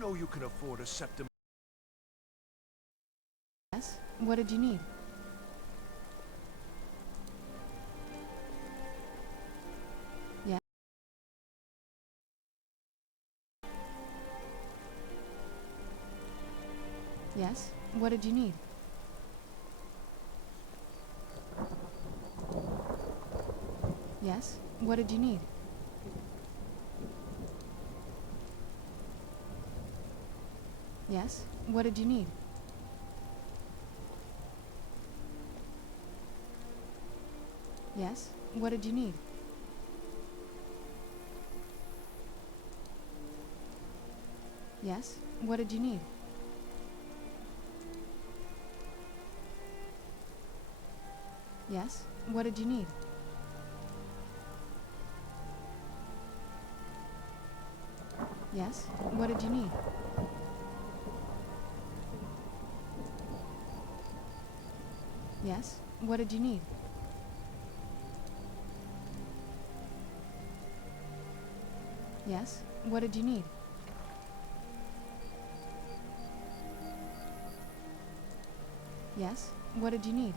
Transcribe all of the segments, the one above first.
know you can afford a septum? Yes? What did you need? Yeah? Yes? What did you need? Yes? What did you need? Yes? What did you need? Yes? What did you need? Yes? What did you need? Yes? What did you need? Yes? What did you need? Yes? What did you need? Yes? What did you need? Yes? What did you need?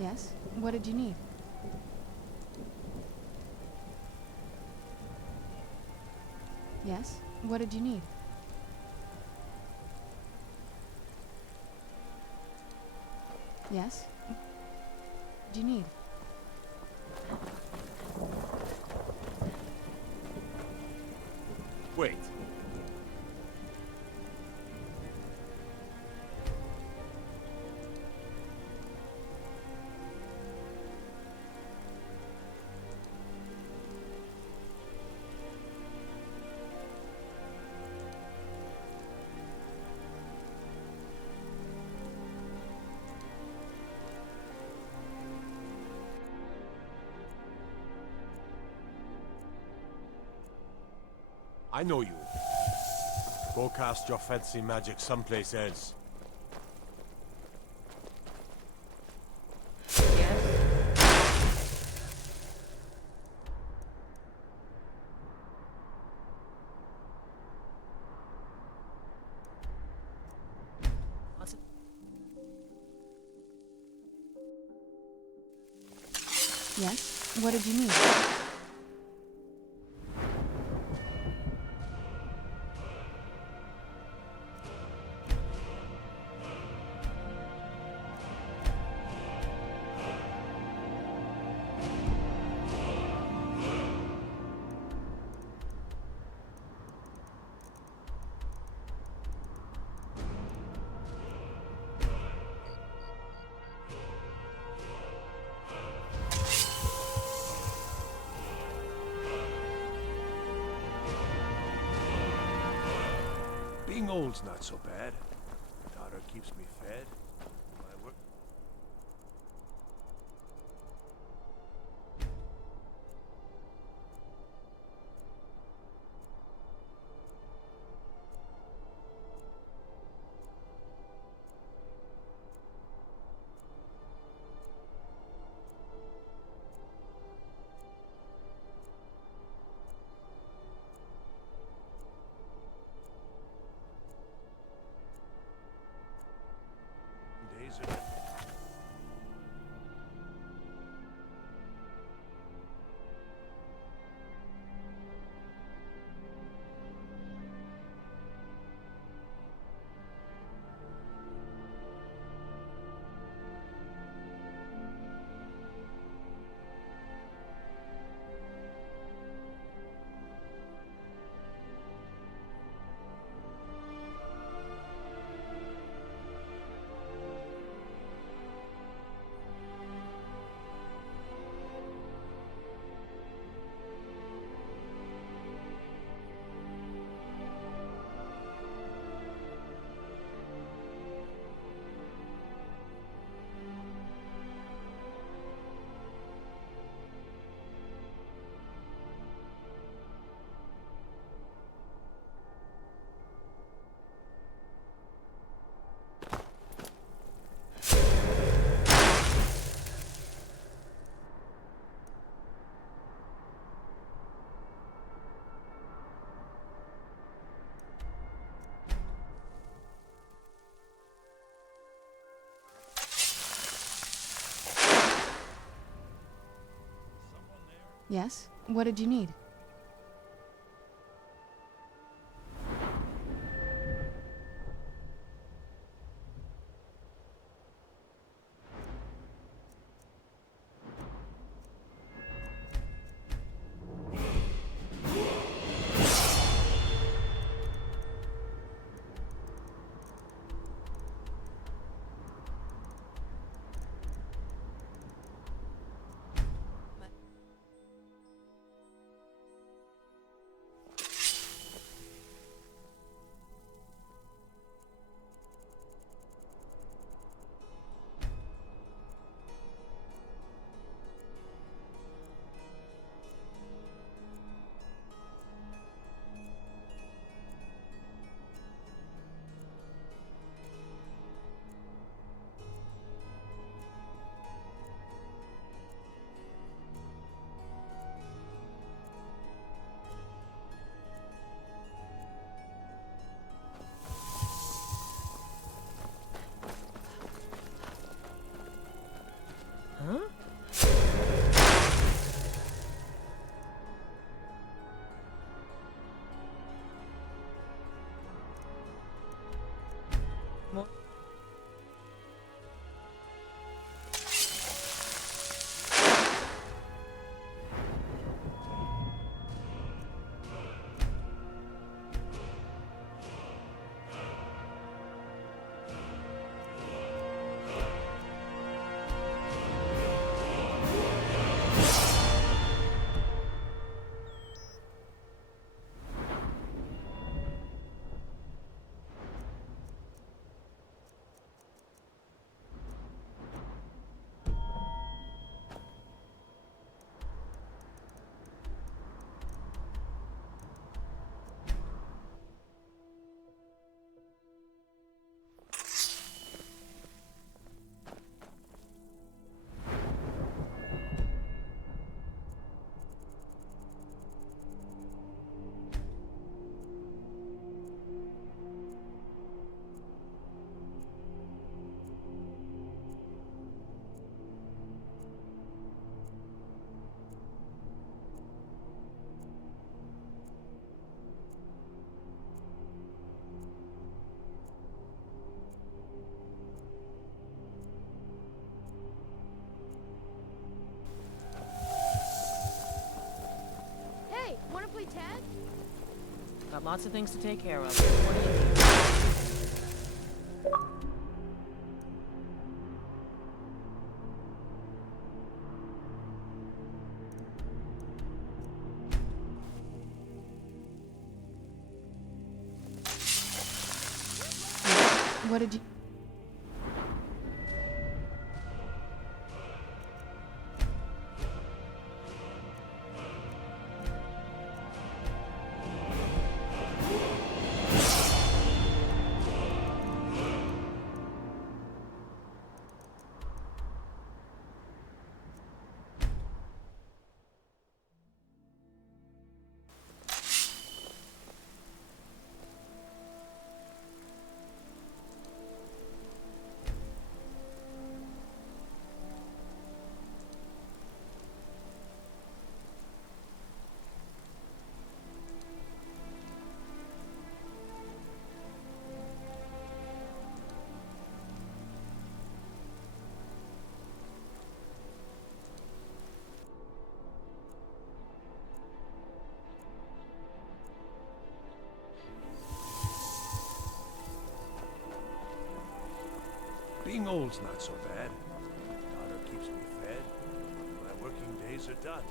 Yes? What did you need? Yes? What did you need? Yes? Do you need? Wait. I know you. Go cast your fancy magic someplace else. Yes? What did you need? Being old's not so bad. Daughter keeps me fed. My work. Yes? What did you need? Huh? Mo- Hey, wanna play tag? Got lots of things to take care of. What do you need? What did you... Being old's not so bad. Daughter keeps me fed. My working days are done.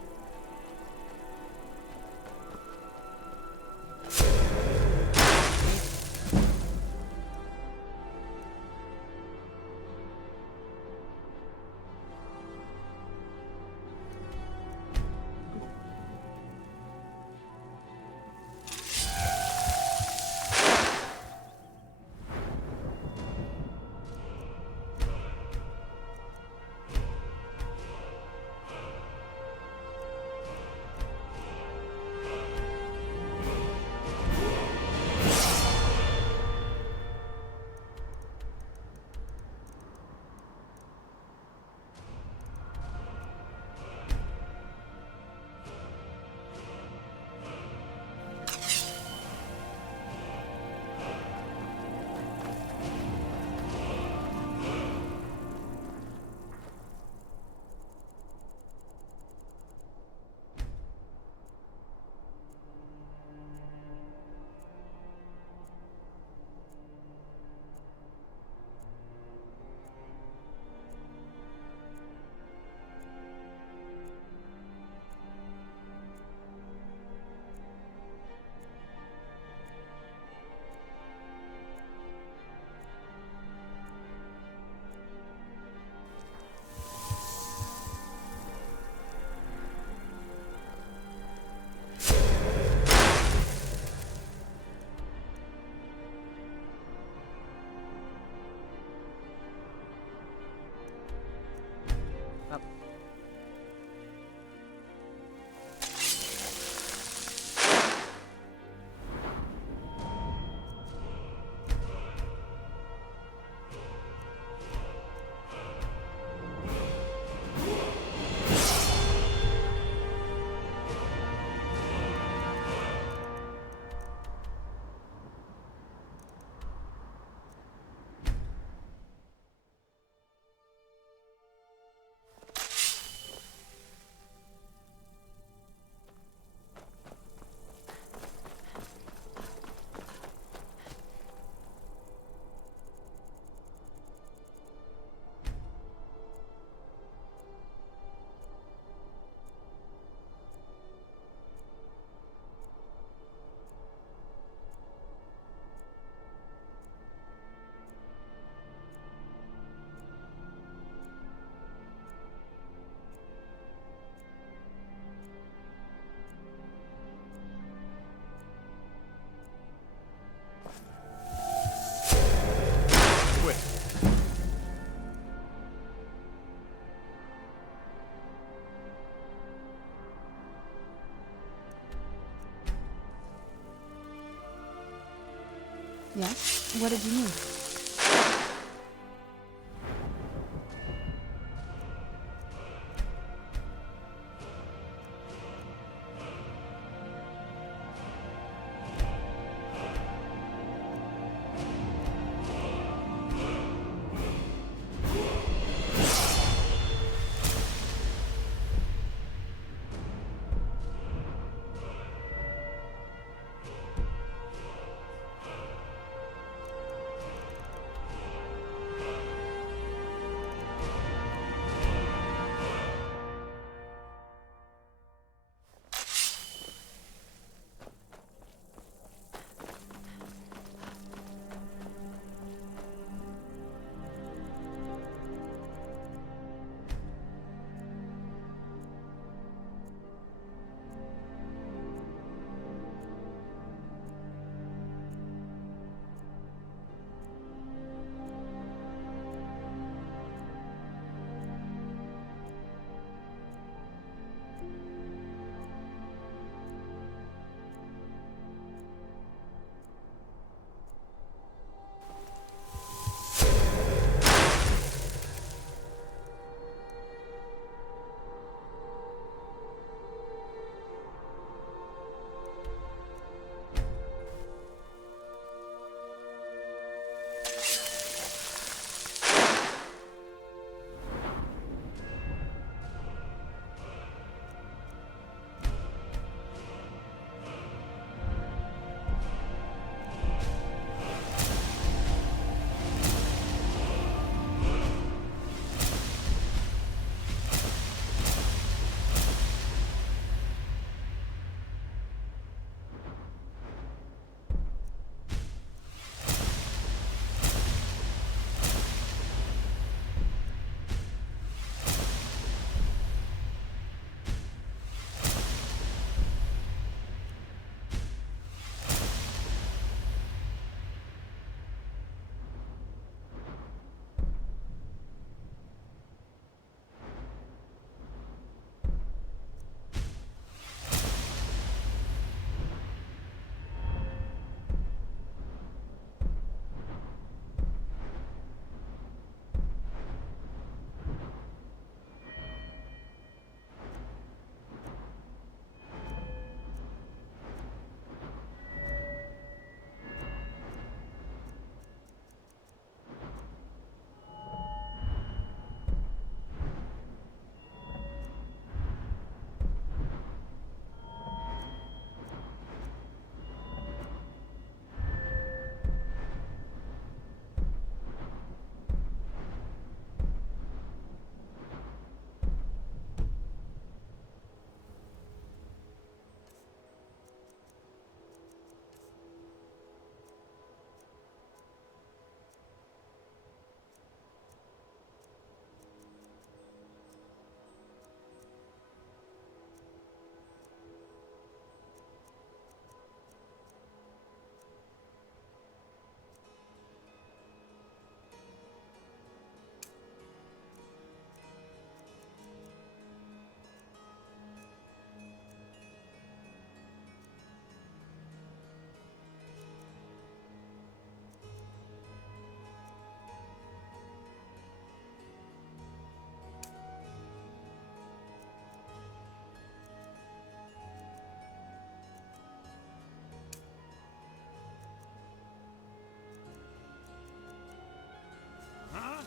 Yes? What did you need?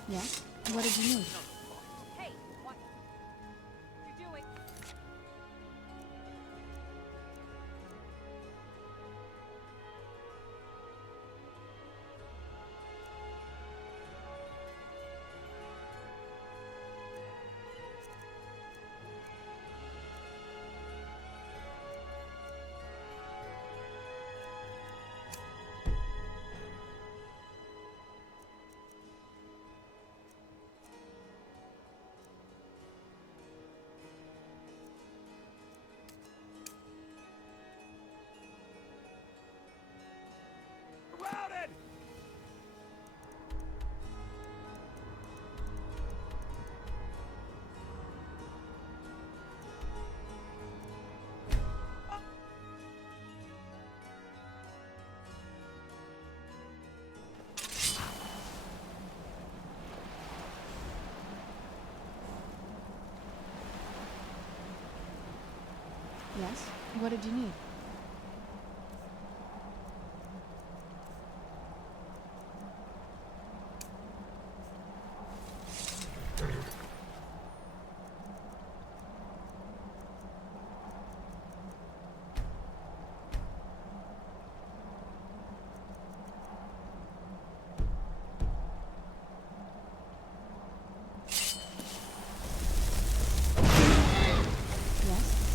Yes? What did you need? Hey, what? You're doing? Yes? What did you need? Yes?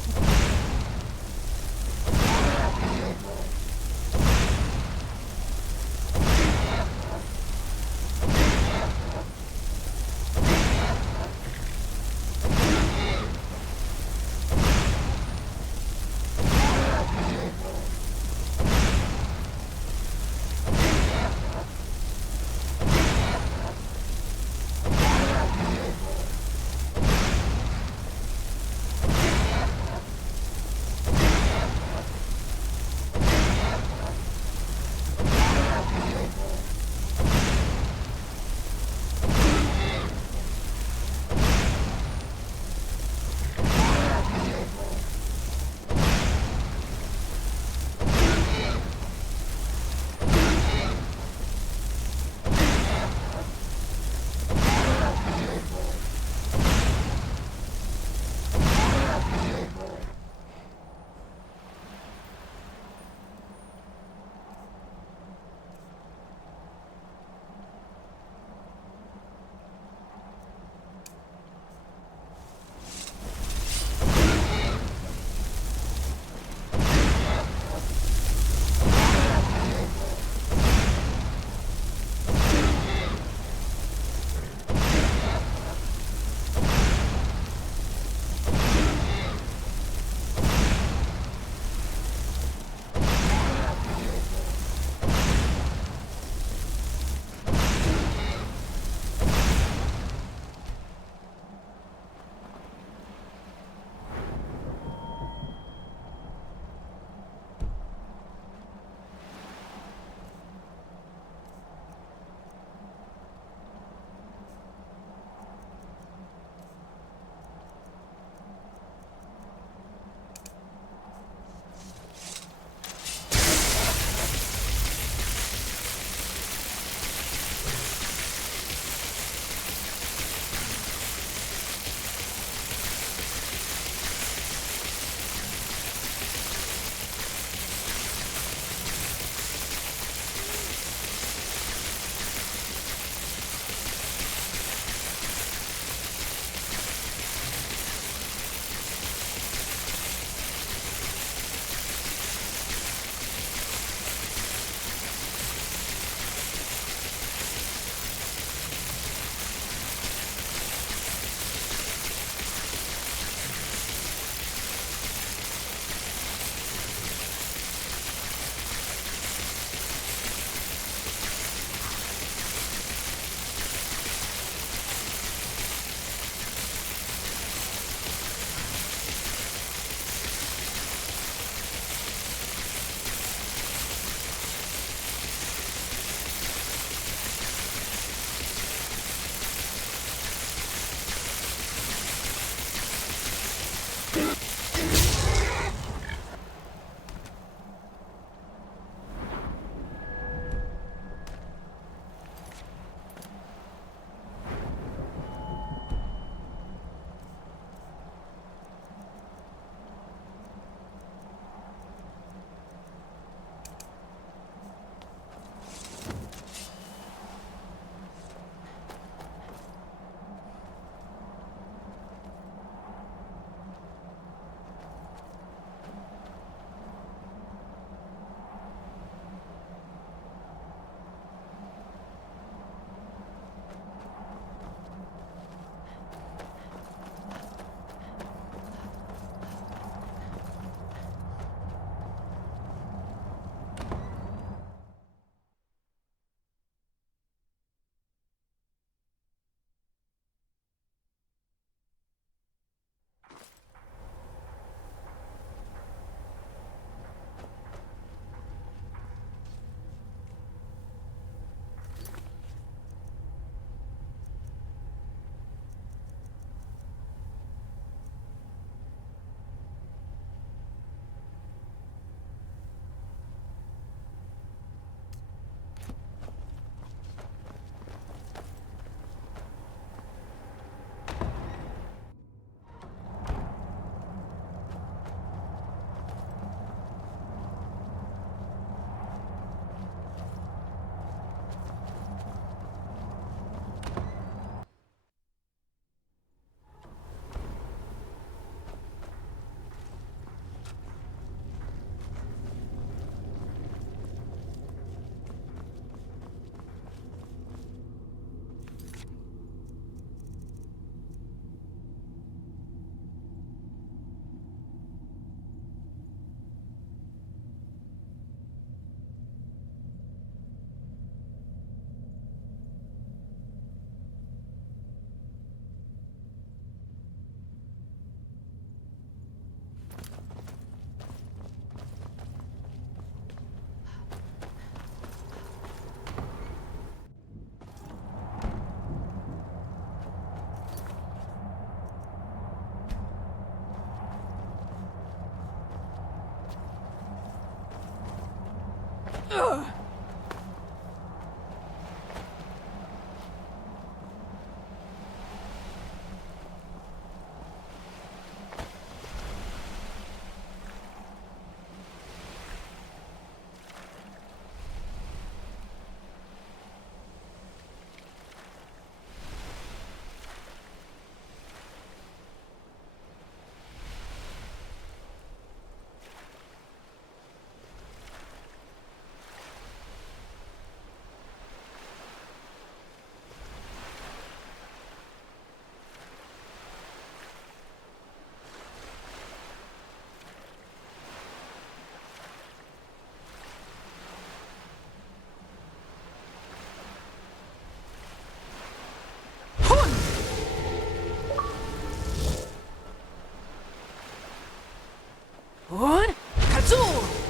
What? Kazoo!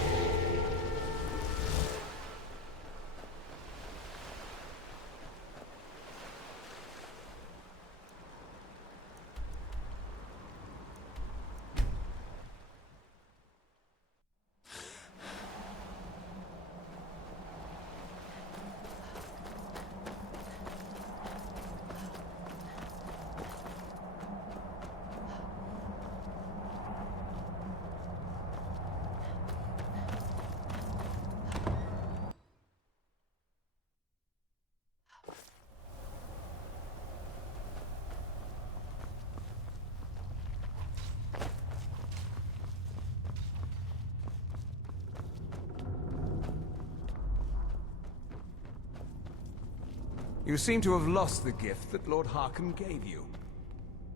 You seem to have lost the gift that Lord Harkon gave you.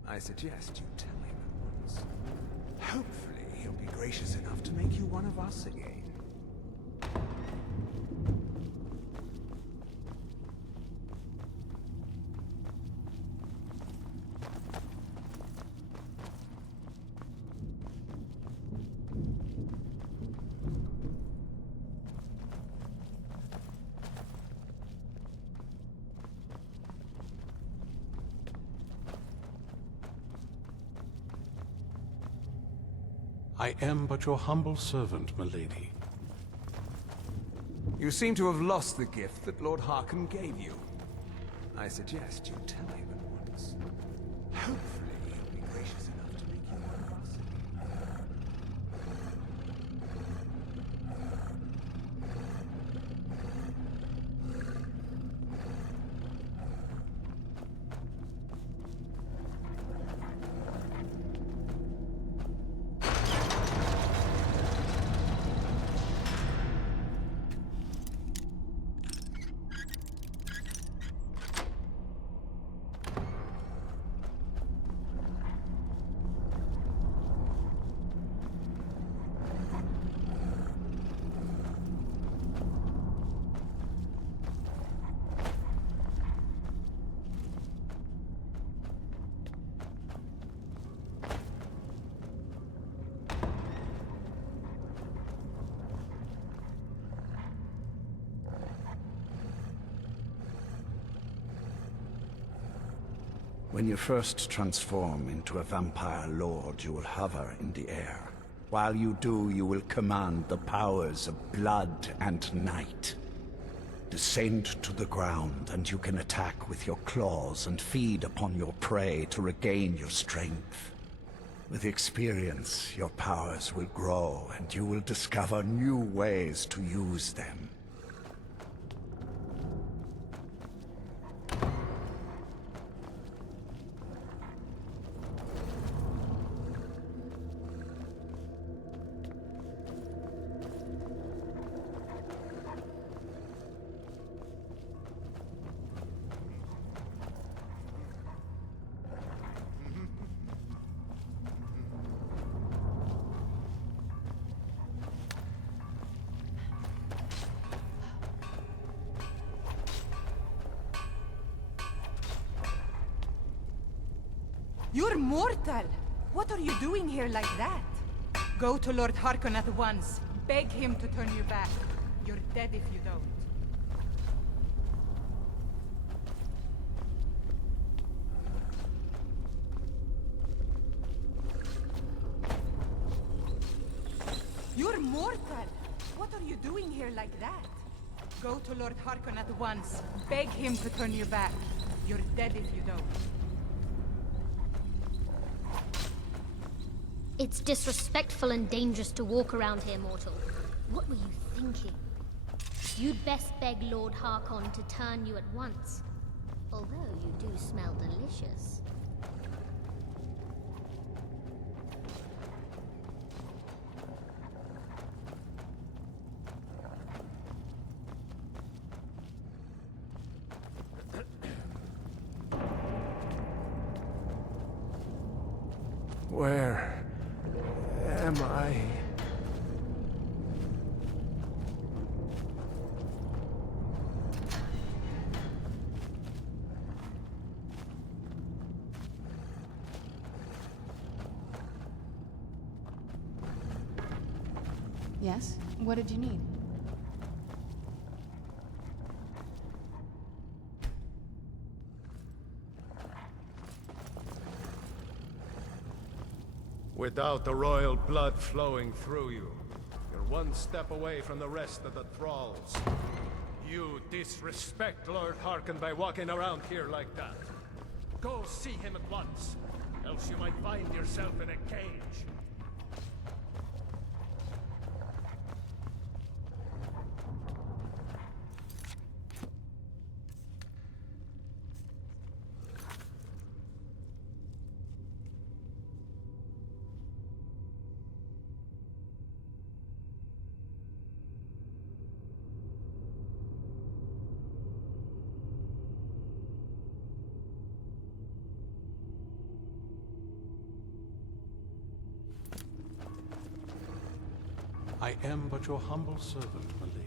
I suggest you tell him at once. Hopefully, he'll be gracious enough to make you one of us again. I am but your humble servant, milady. You seem to have lost the gift that Lord Harkon gave you. I suggest you tell him at once. Hopefully, he'll be gracious enough to make you one of us again. When you first transform into a vampire lord, you will hover in the air. While you do, you will command the powers of blood and night. Descend to the ground, and you can attack with your claws and feed upon your prey to regain your strength. With experience, your powers will grow, and you will discover new ways to use them. You're mortal! What are you doing here like that? Go to Lord Harkon at once. Beg him to turn you back. You're dead if you don't. You're mortal! What are you doing here like that? Go to Lord Harkon at once. Beg him to turn you back. You're dead if you don't. It's disrespectful and dangerous to walk around here, mortal. What were you thinking? You'd best beg Lord Harkon to turn you at once. Although you do smell delicious. Where am I? Yes? What did you need? Without the royal blood flowing through you, you're one step away from the rest of the thralls. You disrespect Lord Harkon by walking around here like that. Go see him at once, else you might find yourself in a cage. I am but your humble servant, my lady.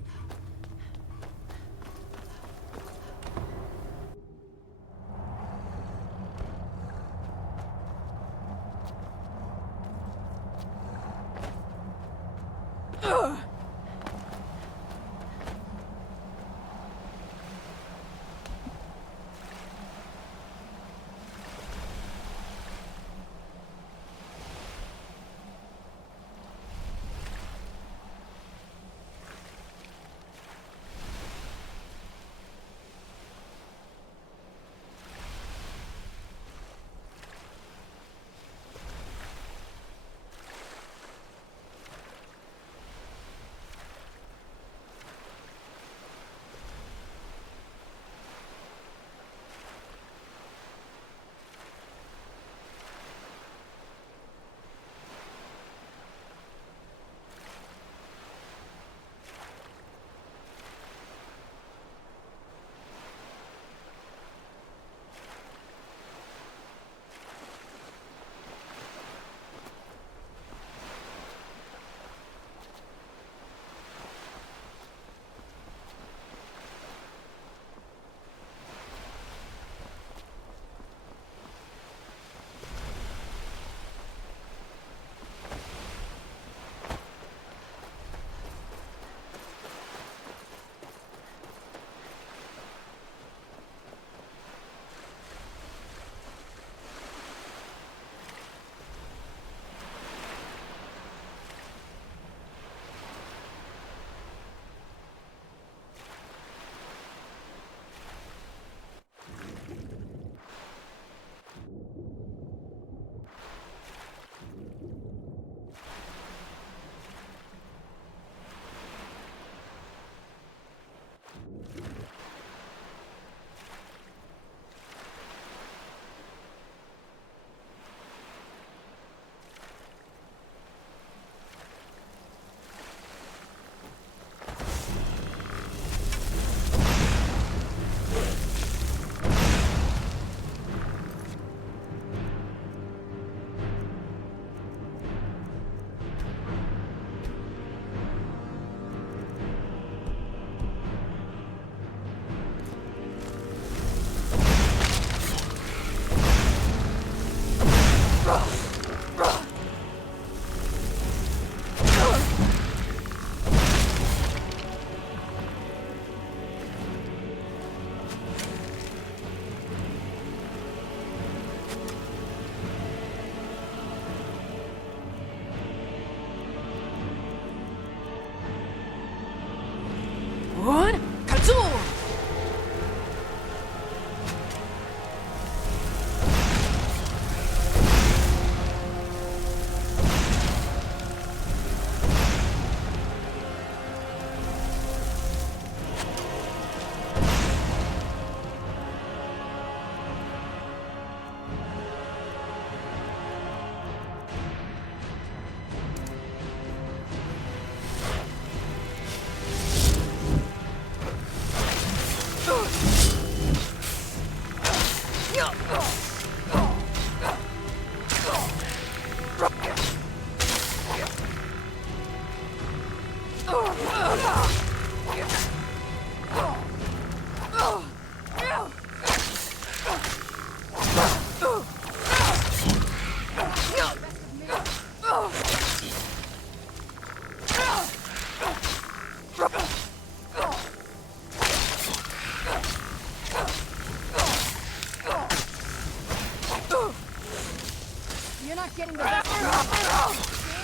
You're not getting the best of me.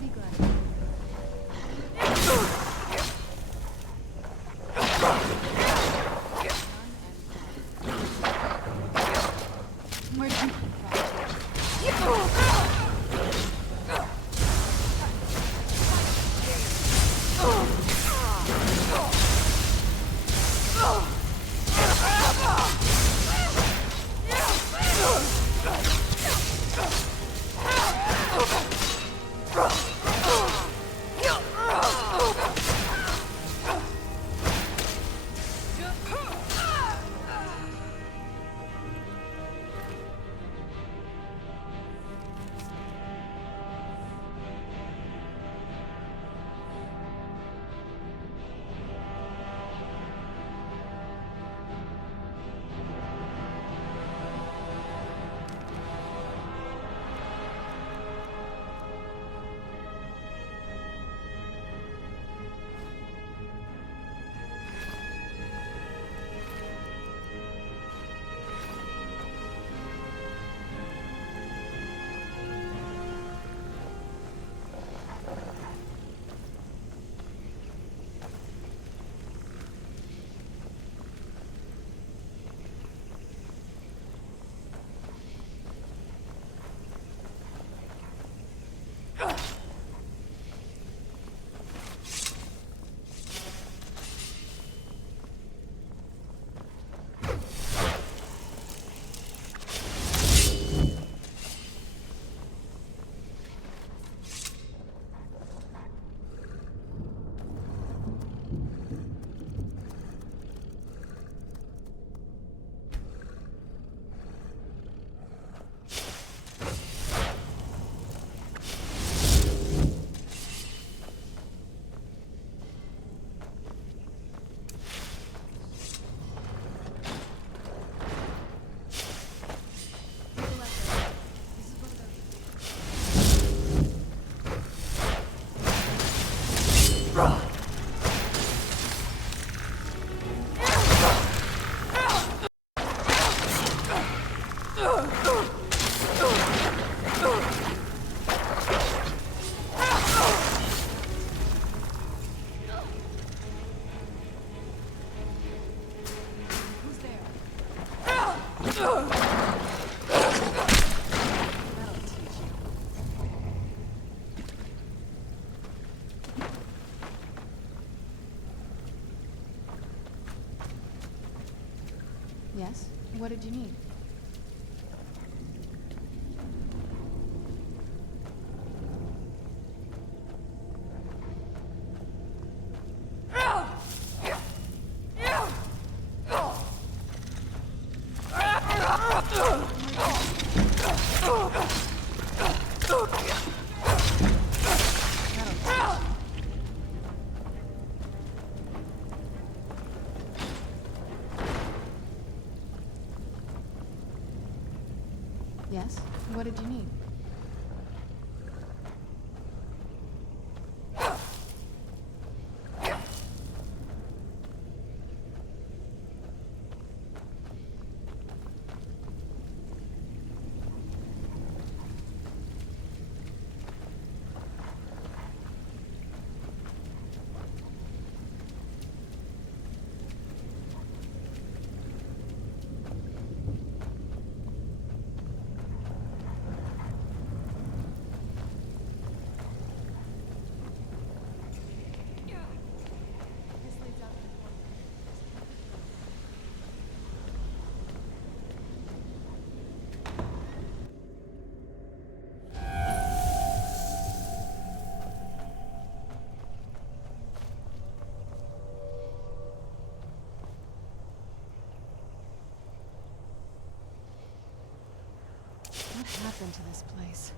Be glad. Where'd you come from? Yes? What did you need? Yes? What did you need? happened to this place?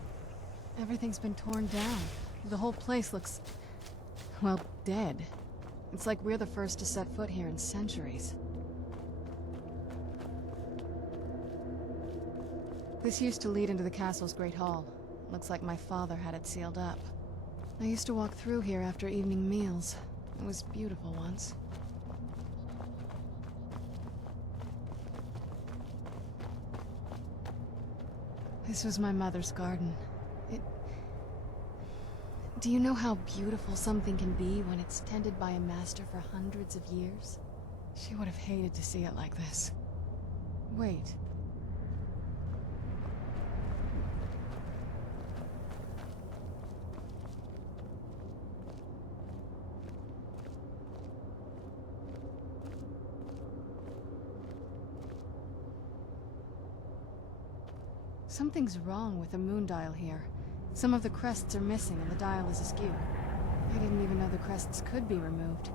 Everything's been torn down. The whole place looks, well, dead. It's like we're the first to set foot here in centuries. This used to lead into the castle's great hall. Looks like my father had it sealed up. I used to walk through here after evening meals. It was beautiful once. This was my mother's garden. Do you know how beautiful something can be when it's tended by a master for hundreds of years? She would have hated to see it like this. Wait. Something's wrong with the moon dial here. Some of the crests are missing and the dial is askew. I didn't even know the crests could be removed.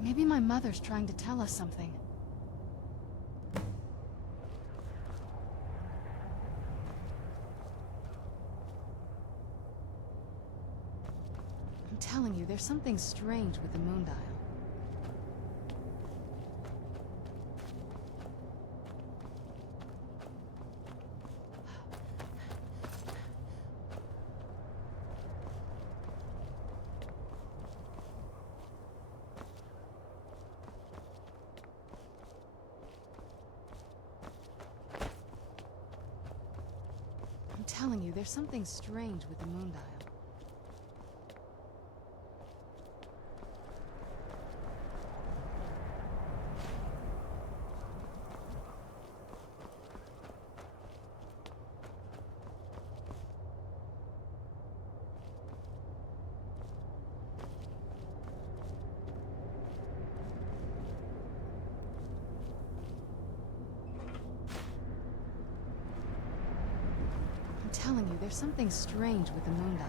Maybe my mother's trying to tell us something. I'm telling you, there's something strange with the moon dial. I'm telling you, there's something strange with the moon dial. I'm telling you, there's something strange with the moon dial.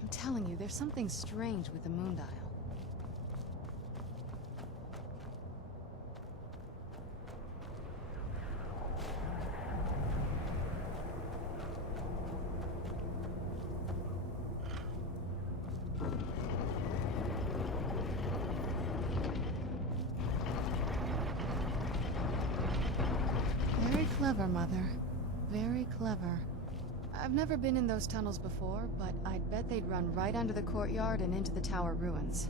I'm telling you, there's something strange with the moon dial. Very clever, Mother. Very clever. I've never been in those tunnels before, but I'd bet they'd run right under the courtyard and into the tower ruins.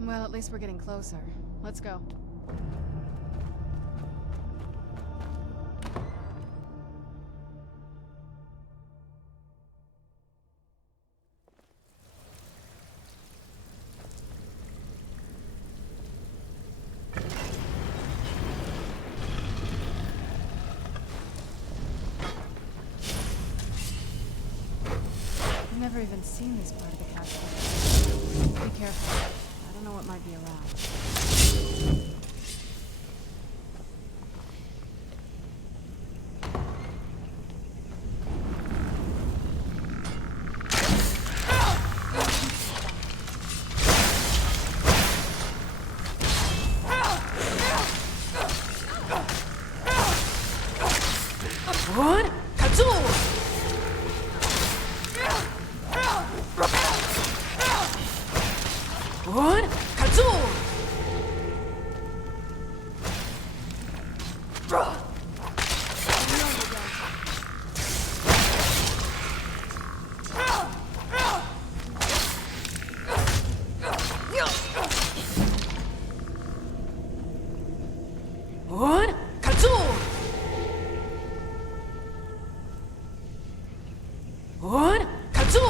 Well, at least we're getting closer. Let's go. I've never even seen this part of the castle. Be careful. I don't know what might be around. What? Katsu! What? Katsu! What? Katsu! What? Katsu!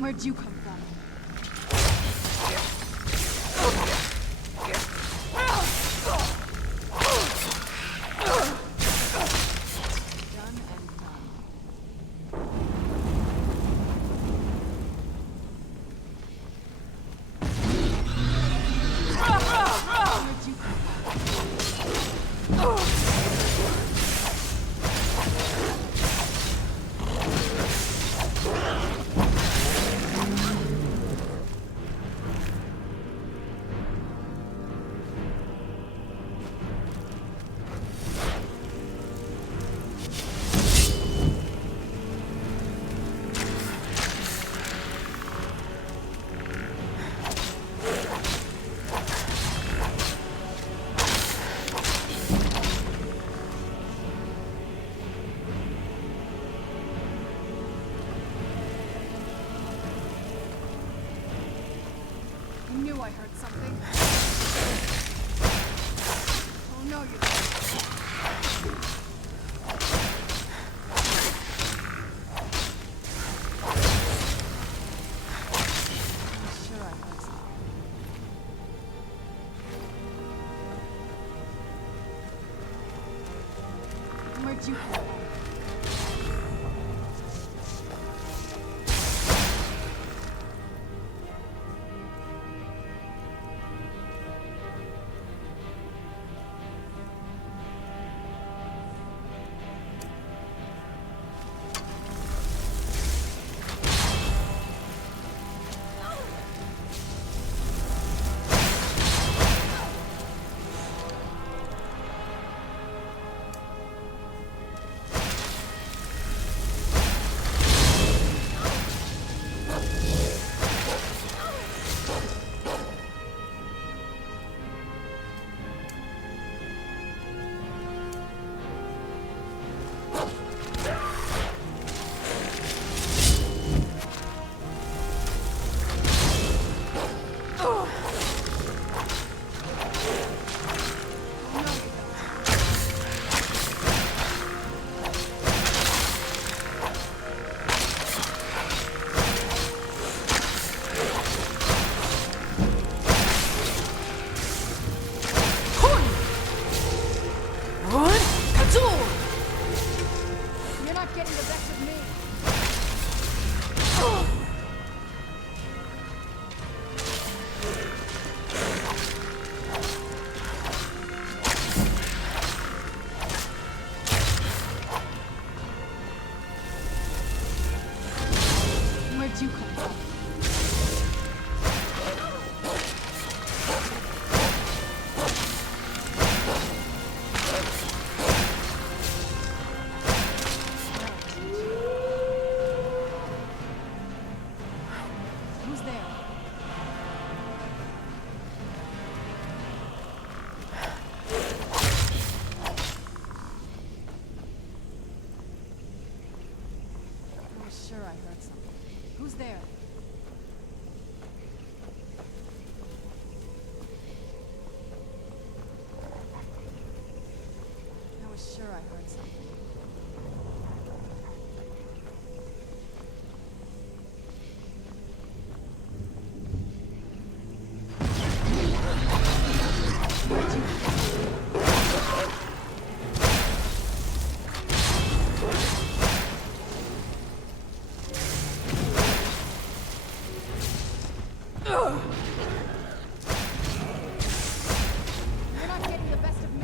Where'd you come from? Done and done. Where'd you come from? Done and done. Where'd you come from? I knew I heard something. Oh no, you didn't. I'm sure I heard something. Where'd you come from? You're not getting the best of me. Where'd you come from? Who's there? I was sure I heard something. Who's there? I was sure I heard something. You're not getting the best of me.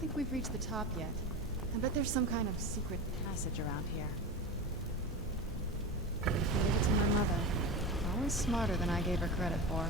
think we've reached the top yet. I bet there's some kind of secret passage around here. Give it to my mother. Always smarter than I gave her credit for.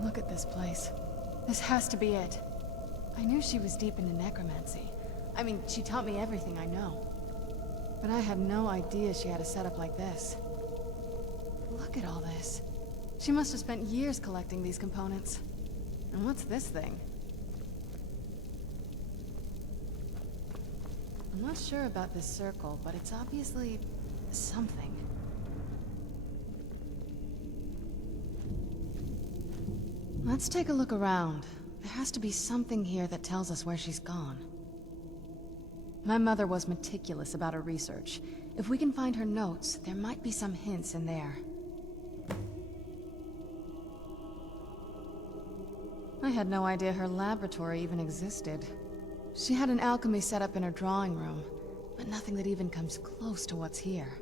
Look at this place. This has to be it. I knew she was deep into necromancy. I mean, she taught me everything I know. But I had no idea she had a setup like this. Look at all this. She must have spent years collecting these components. And what's this thing? I'm not sure about this circle, but it's obviously something. Let's take a look around. There has to be something here that tells us where she's gone. My mother was meticulous about her research. If we can find her notes, there might be some hints in there. I had no idea her laboratory even existed. She had an alchemy set up in her drawing room, but nothing that even comes close to what's here.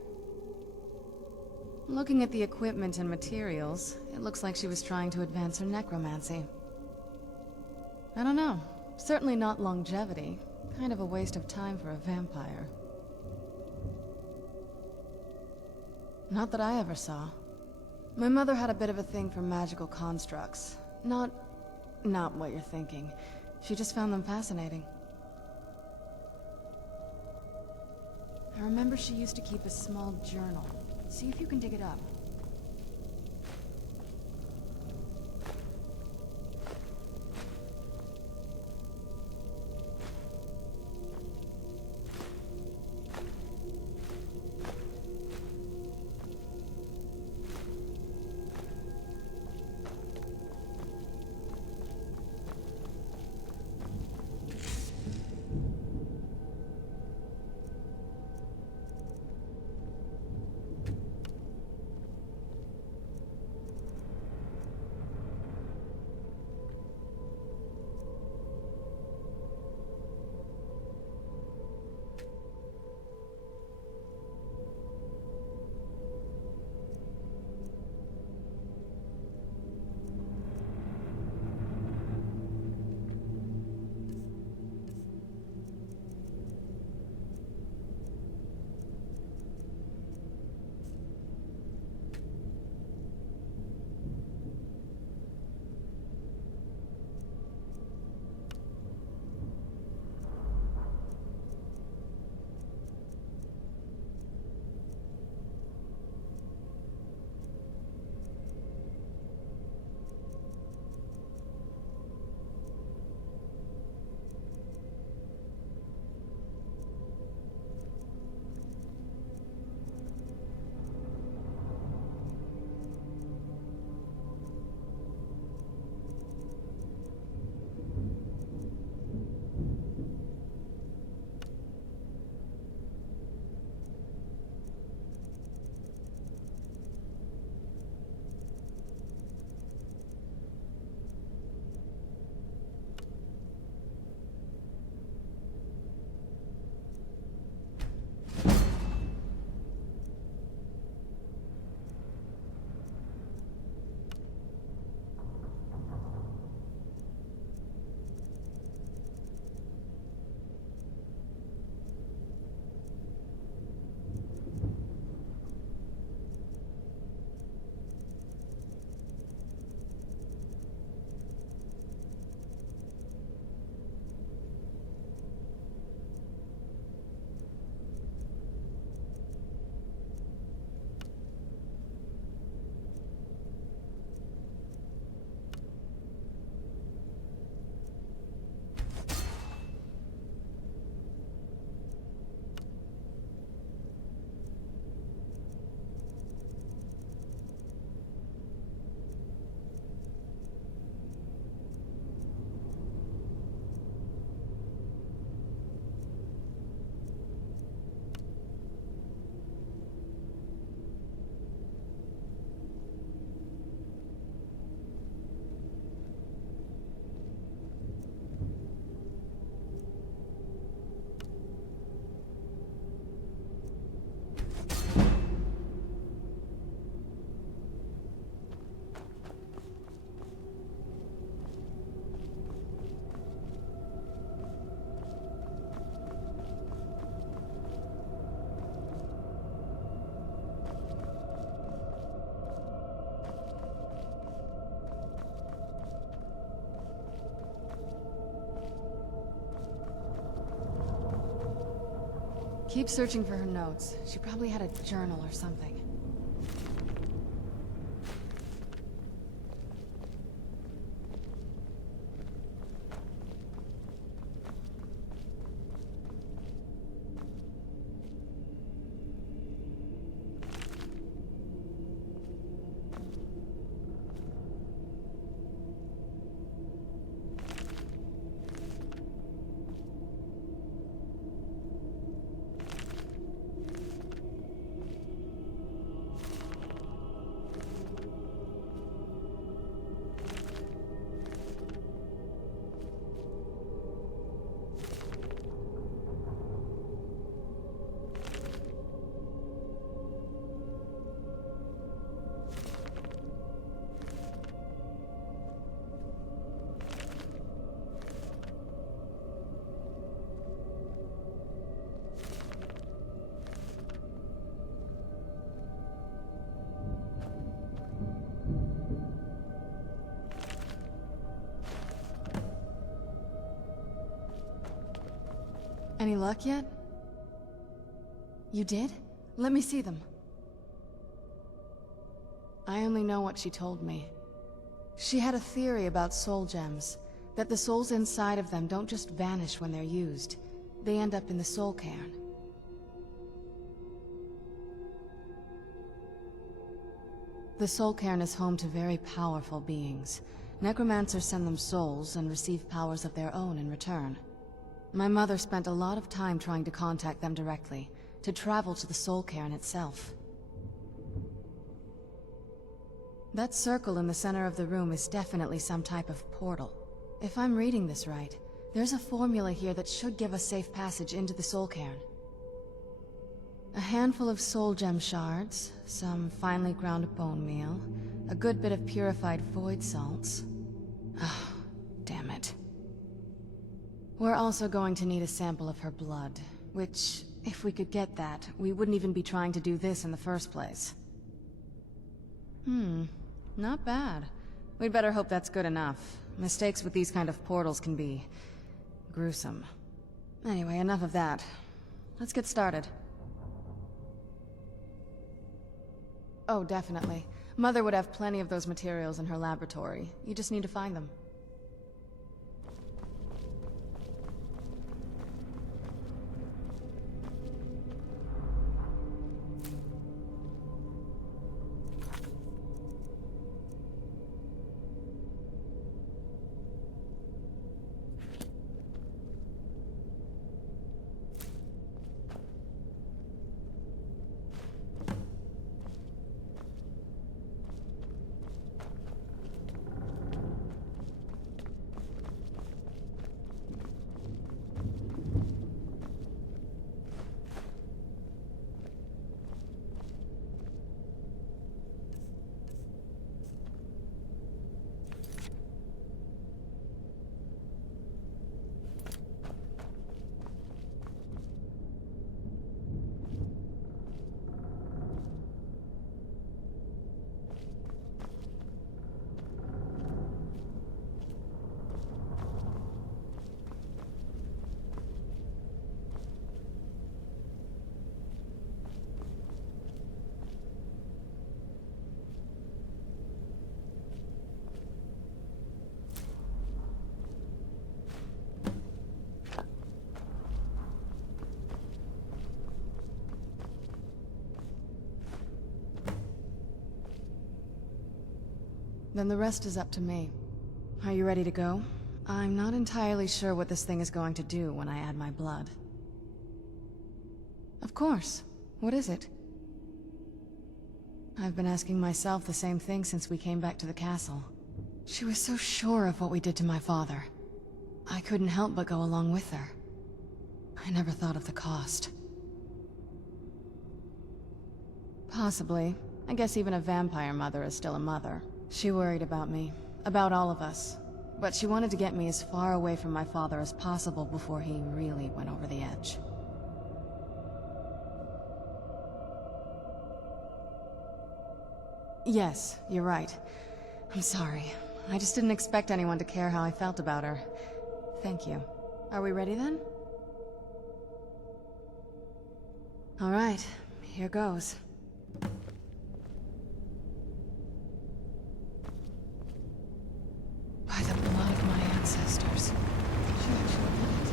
Looking at the equipment and materials, it looks like she was trying to advance her necromancy. I don't know. Certainly not longevity. Kind of a waste of time for a vampire. Not that I ever saw. My mother had a bit of a thing for magical constructs. Not what you're thinking. She just found them fascinating. I remember she used to keep a small journal. See if you can dig it up. Keep searching for her notes. She probably had a journal or something. Any luck yet? You did? Let me see them. I only know what she told me. She had a theory about soul gems, that the souls inside of them don't just vanish when they're used. They end up in the soul cairn. The soul cairn is home to very powerful beings. Necromancers send them souls and receive powers of their own in return. My mother spent a lot of time trying to contact them directly, to travel to the soul cairn itself. That circle in the center of the room is definitely some type of portal. If I'm reading this right, there's a formula here that should give us safe passage into the soul cairn. A handful of soul gem shards, some finely ground bone meal, a good bit of purified void salts. Ah, damn it. We're also going to need a sample of her blood, which, if we could get that, we wouldn't even be trying to do this in the first place. Not bad. We'd better hope that's good enough. Mistakes with these kind of portals can be gruesome. Anyway, enough of that. Let's get started. Oh, definitely. Mother would have plenty of those materials in her laboratory. You just need to find them. Then the rest is up to me. Are you ready to go? I'm not entirely sure what this thing is going to do when I add my blood. Of course. What is it? I've been asking myself the same thing since we came back to the castle. She was so sure of what we did to my father. I couldn't help but go along with her. I never thought of the cost. Possibly. I guess even a vampire mother is still a mother. She worried about me, about all of us. But she wanted to get me as far away from my father as possible before he really went over the edge. Yes, you're right. I'm sorry. I just didn't expect anyone to care how I felt about her. Thank you. Are we ready then? All right, here goes. By the blood of my ancestors. She actually did it.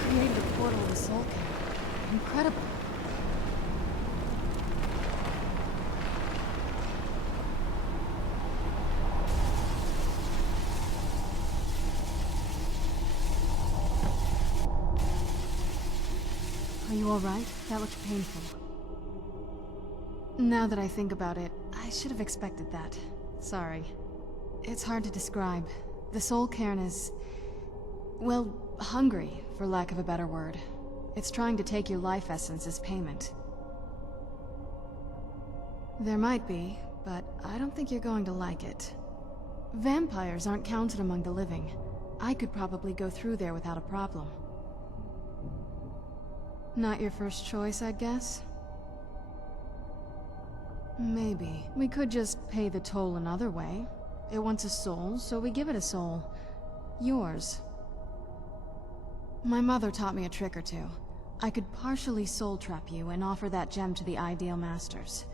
Created a portal of the soul camp. Incredible. Are you alright? That looked painful. Now that I think about it, I should have expected that. Sorry. It's hard to describe. The soul cairn is... well, hungry, for lack of a better word. It's trying to take your life essence as payment. There might be, but I don't think you're going to like it. Vampires aren't counted among the living. I could probably go through there without a problem. Not your first choice, I'd guess? Maybe. We could just pay the toll another way. It wants a soul, so we give it a soul. Yours. My mother taught me a trick or two. I could partially soul trap you and offer that gem to the Ideal Masters.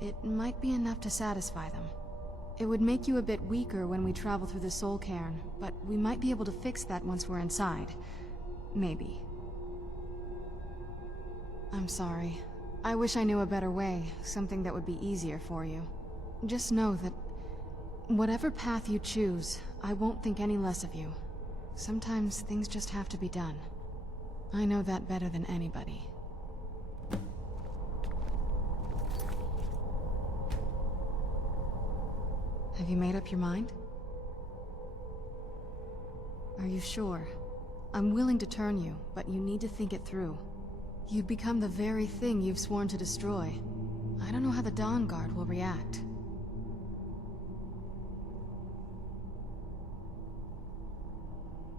It might be enough to satisfy them. It would make you a bit weaker when we travel through the soul cairn, but we might be able to fix that once we're inside. Maybe. I'm sorry. I wish I knew a better way, something that would be easier for you. Just know that whatever path you choose, I won't think any less of you. Sometimes things just have to be done. I know that better than anybody. Have you made up your mind? Are you sure? I'm willing to turn you, but you need to think it through. You'd become the very thing you've sworn to destroy. I don't know how the Dawn Guard will react.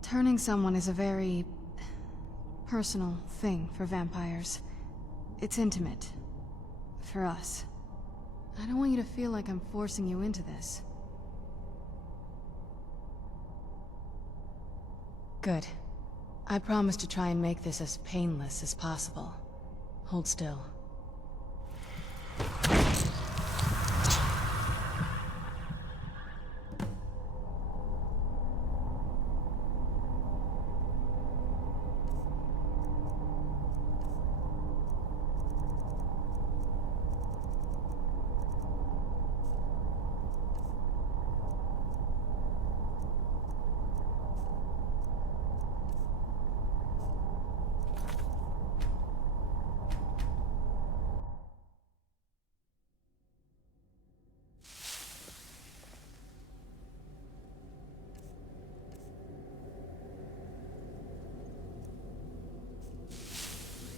Turning someone is a very... personal thing for vampires. It's intimate. For us. I don't want you to feel like I'm forcing you into this. Good. I promise to try and make this as painless as possible. Hold still.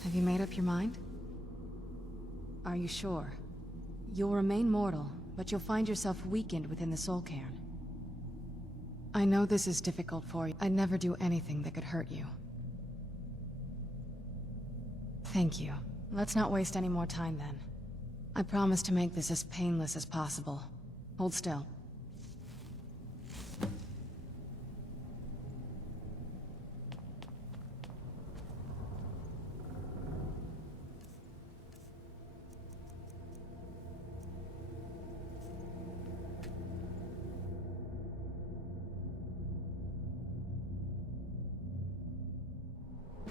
Have you made up your mind? Are you sure? You'll remain mortal, but you'll find yourself weakened within the soul cairn. I know this is difficult for you. I'd never do anything that could hurt you. Thank you. Let's not waste any more time then. I promise to make this as painless as possible. Hold still.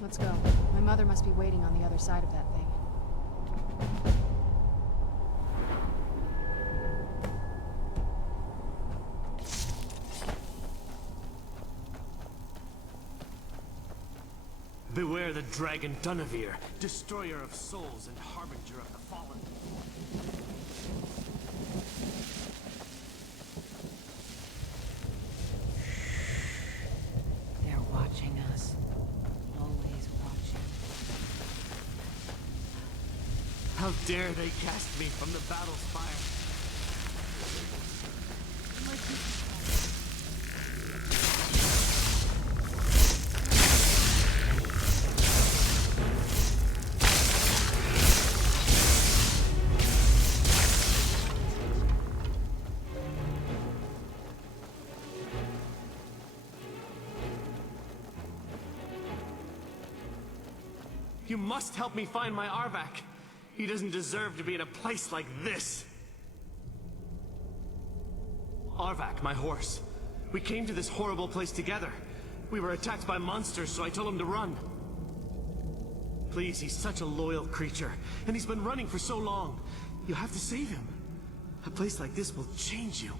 Let's go. My mother must be waiting on the other side of that thing. Beware the dragon Dunavir, destroyer of souls and harbinger of the fallen. They're watching us. Always watching. How dare they cast me from the battle's fire? You must help me find my Arvak. He doesn't deserve to be in a place like this. Arvak, my horse. We came to this horrible place together. We were attacked by monsters, so I told him to run. Please, he's such a loyal creature, and he's been running for so long. You have to save him. A place like this will change you.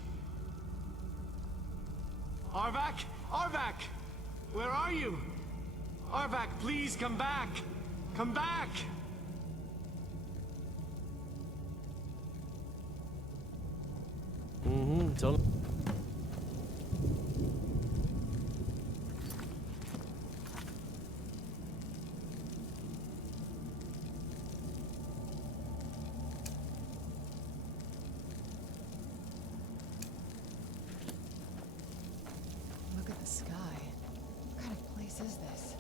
Arvak! Arvak! Where are you? Arvak, please come back! Come back! Totally. Look at the sky. What kind of place is this?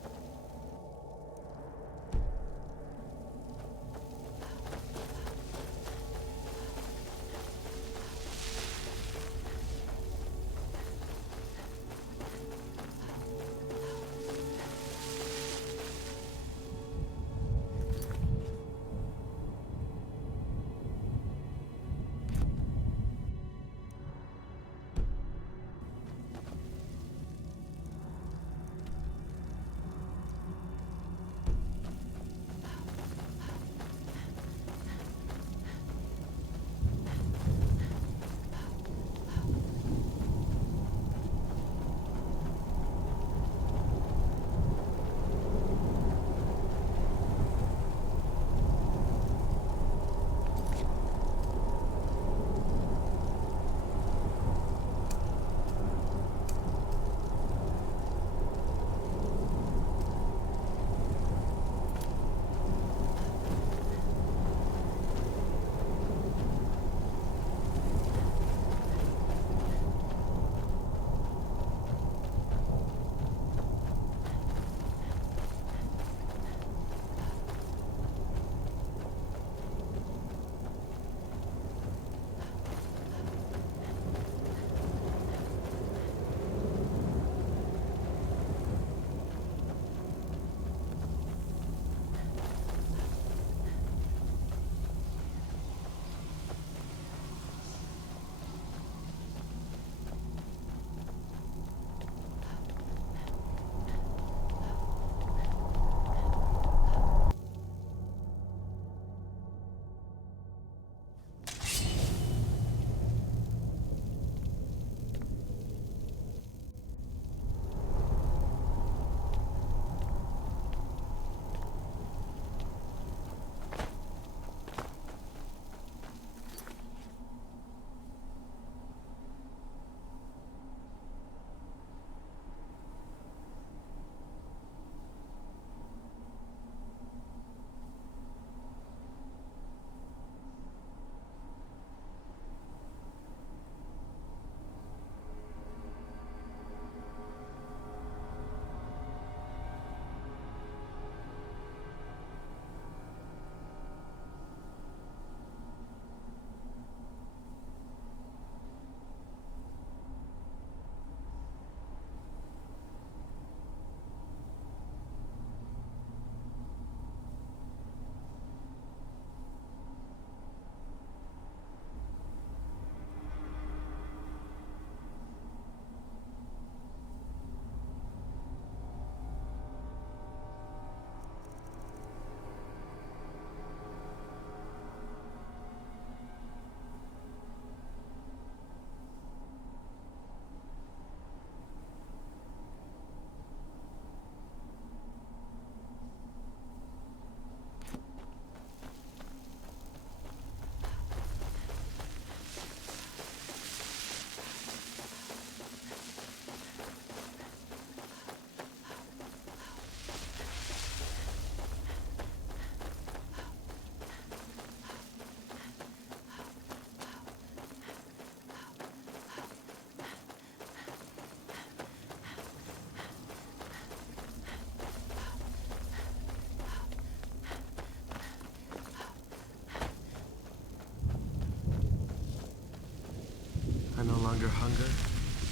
I no longer hunger,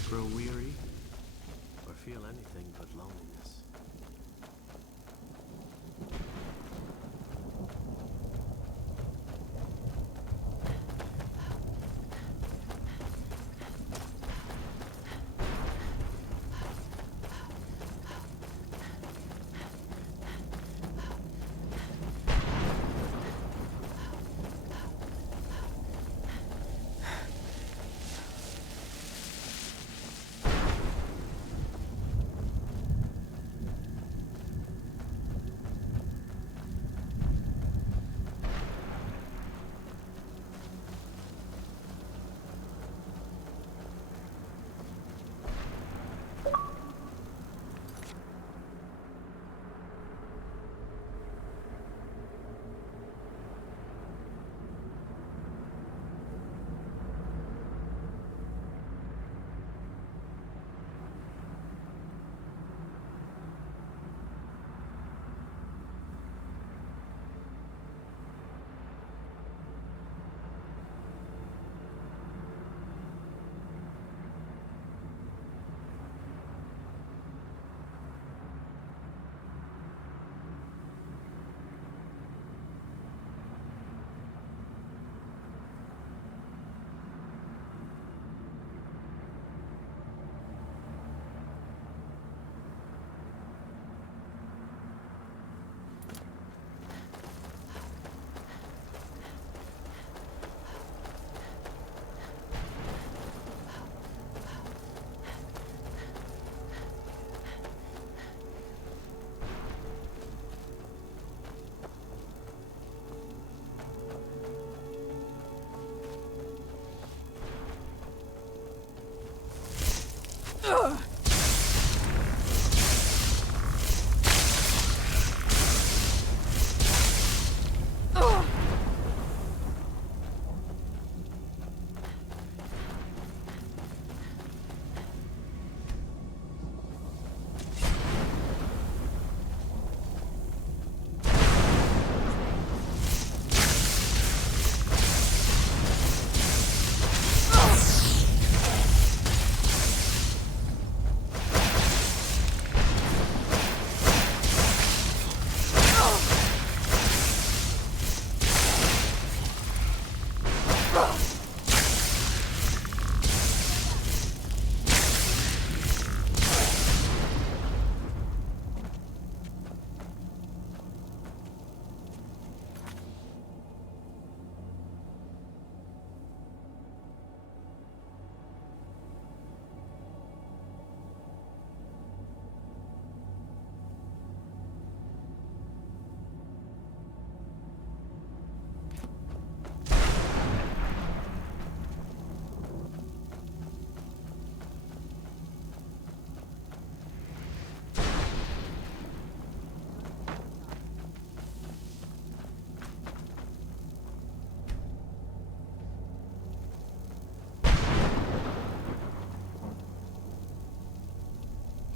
grow weary, or feel anything but loneliness.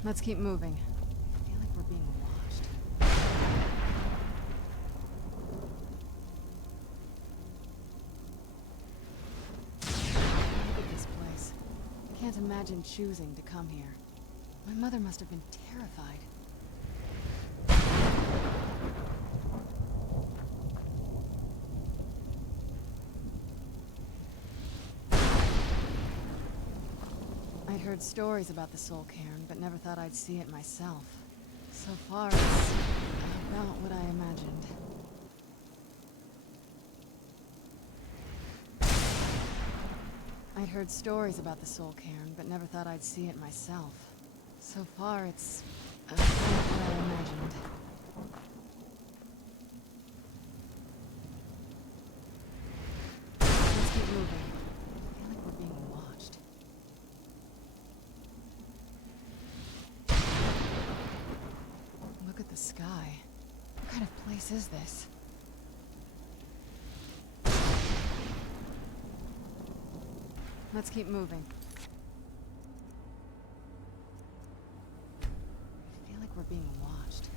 Let's keep moving. I feel like we're being watched. Look at this place. I can't imagine choosing to come here. My mother must have been terrified. I'd heard stories about the Soul Cairn, but never thought I'd see it myself. So far, it's about what I imagined. I'd heard stories about the Soul Cairn, but never thought I'd see it myself. So far, it's about what I imagined. Let's keep moving. I feel like we're being watched. Look at the sky. What kind of place is this? Let's keep moving. I feel like we're being watched.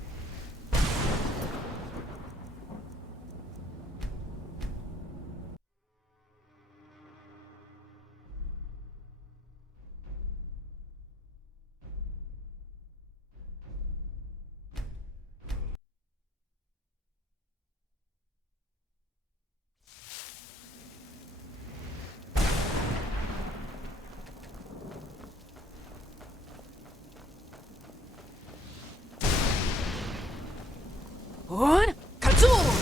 On! Kazoom!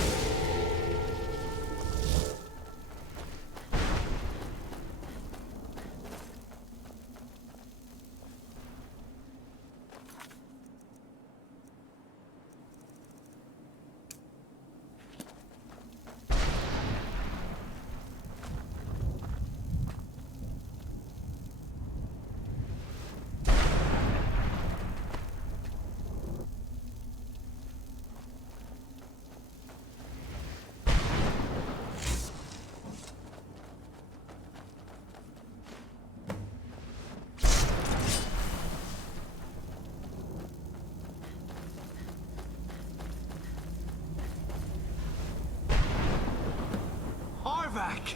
Arvak!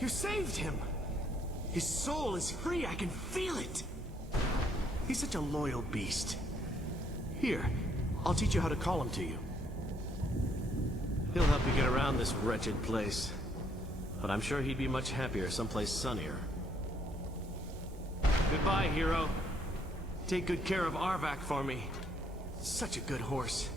You saved him! His soul is free, I can feel it! He's such a loyal beast. Here, I'll teach you how to call him to you. He'll help you get around this wretched place. But I'm sure he'd be much happier someplace sunnier. Goodbye, hero. Take good care of Arvak for me. Such a good horse.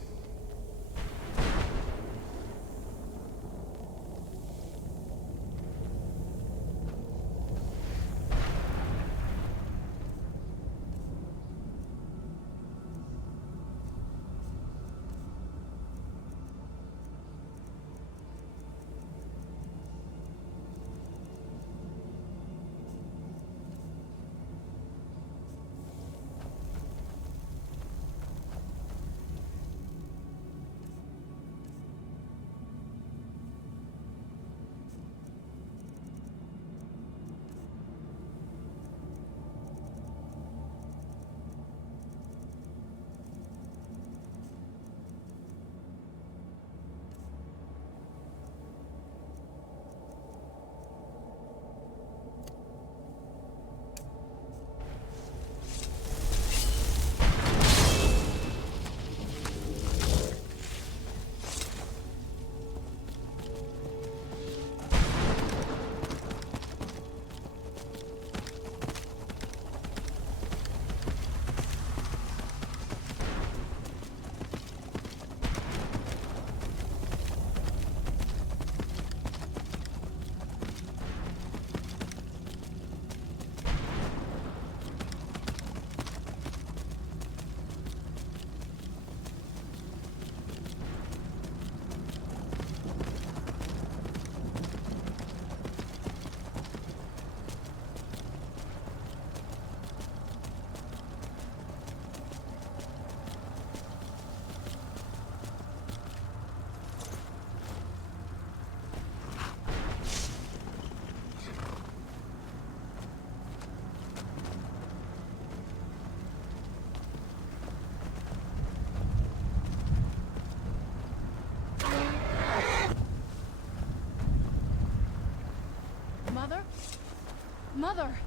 Mother!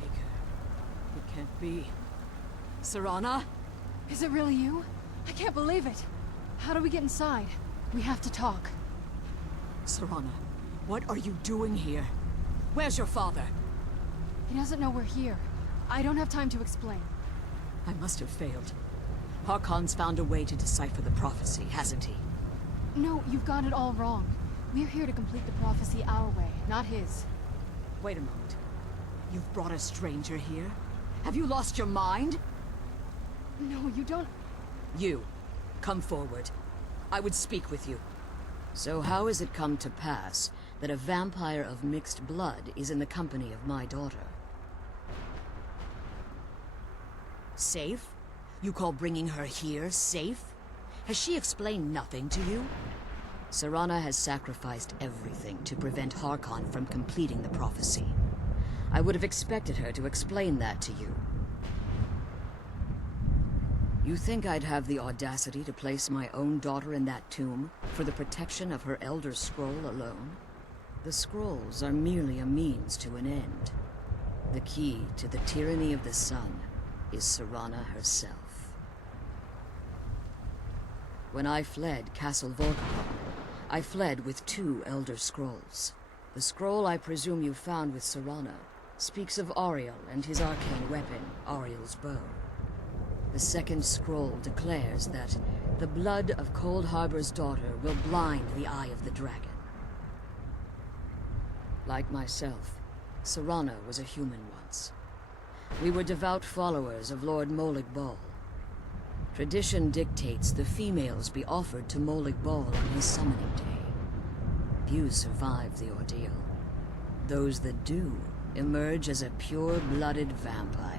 Maker. It can't be. Serana? Is it really you? I can't believe it. How do we get inside? We have to talk. Serana, what are you doing here? Where's your father? He doesn't know we're here. I don't have time to explain. I must have failed. Harkon's found a way to decipher the prophecy, hasn't he? No, you've got it all wrong. We're here to complete the prophecy our way, not his. Wait a moment. You've brought a stranger here? Have you lost your mind? No, you don't... You, come forward. I would speak with you. So how has it come to pass that a vampire of mixed blood is in the company of my daughter? Safe? You call bringing her here safe? Has she explained nothing to you? Serana has sacrificed everything to prevent Harkon from completing the prophecy. I would have expected her to explain that to you. You think I'd have the audacity to place my own daughter in that tomb for the protection of her Elder Scroll alone? The scrolls are merely a means to an end. The key to the tyranny of the sun is Serana herself. When I fled Castle Volkihar, I fled with 2 Elder Scrolls. The scroll I presume you found with Serana speaks of Auriel and his arcane weapon, Auriel's bow. The second scroll declares that the blood of Cold Harbor's daughter will blind the eye of the dragon. Like myself, Serana was a human once. We were devout followers of Lord Molig Bal. Tradition dictates the females be offered to Molig Bal on his summoning day. Few survive the ordeal. Those that do emerge as a pure-blooded vampire.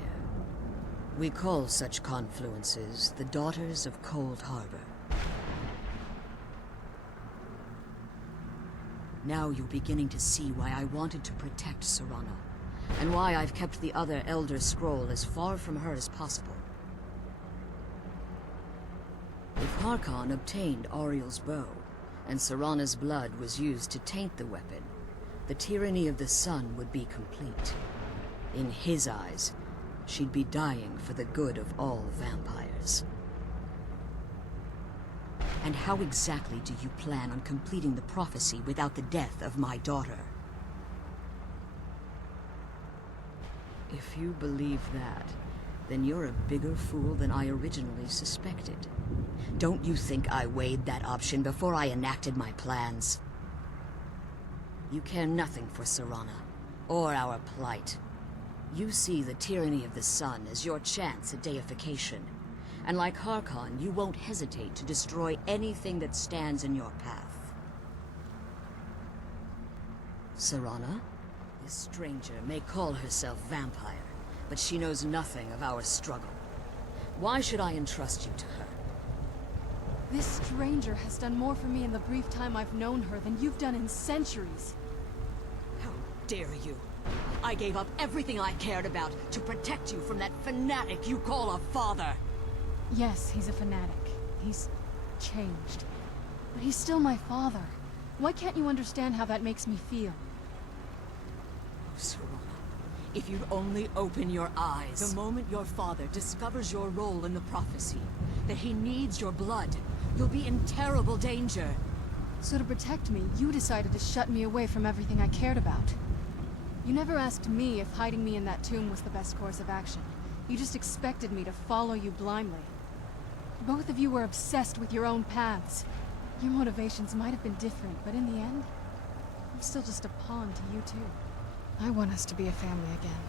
We call such confluences the Daughters of Cold Harbor. Now you're beginning to see why I wanted to protect Serana, and why I've kept the other Elder Scroll as far from her as possible. If Harkon obtained Auriel's bow, and Serana's blood was used to taint the weapon, the tyranny of the sun would be complete. In his eyes, she'd be dying for the good of all vampires. And how exactly do you plan on completing the prophecy without the death of my daughter? If you believe that, then you're a bigger fool than I originally suspected. Don't you think I weighed that option before I enacted my plans? You care nothing for Serana, or our plight. You see the tyranny of the sun as your chance at deification. And like Harkon, you won't hesitate to destroy anything that stands in your path. Serana? This stranger may call herself vampire, but she knows nothing of our struggle. Why should I entrust you to her? This stranger has done more for me in the brief time I've known her than you've done in centuries. How dare you? I gave up everything I cared about to protect you from that fanatic you call a father. Yes, he's a fanatic. He's changed. But he's still my father. Why can't you understand how that makes me feel? Oh, Serana, if you'd only open your eyes. The moment your father discovers your role in the prophecy, that he needs your blood, you'll be in terrible danger. So to protect me, you decided to shut me away from everything I cared about. You never asked me if hiding me in that tomb was the best course of action. You just expected me to follow you blindly. Both of you were obsessed with your own paths. Your motivations might have been different, but in the end, I'm still just a pawn to you two. I want us to be a family again.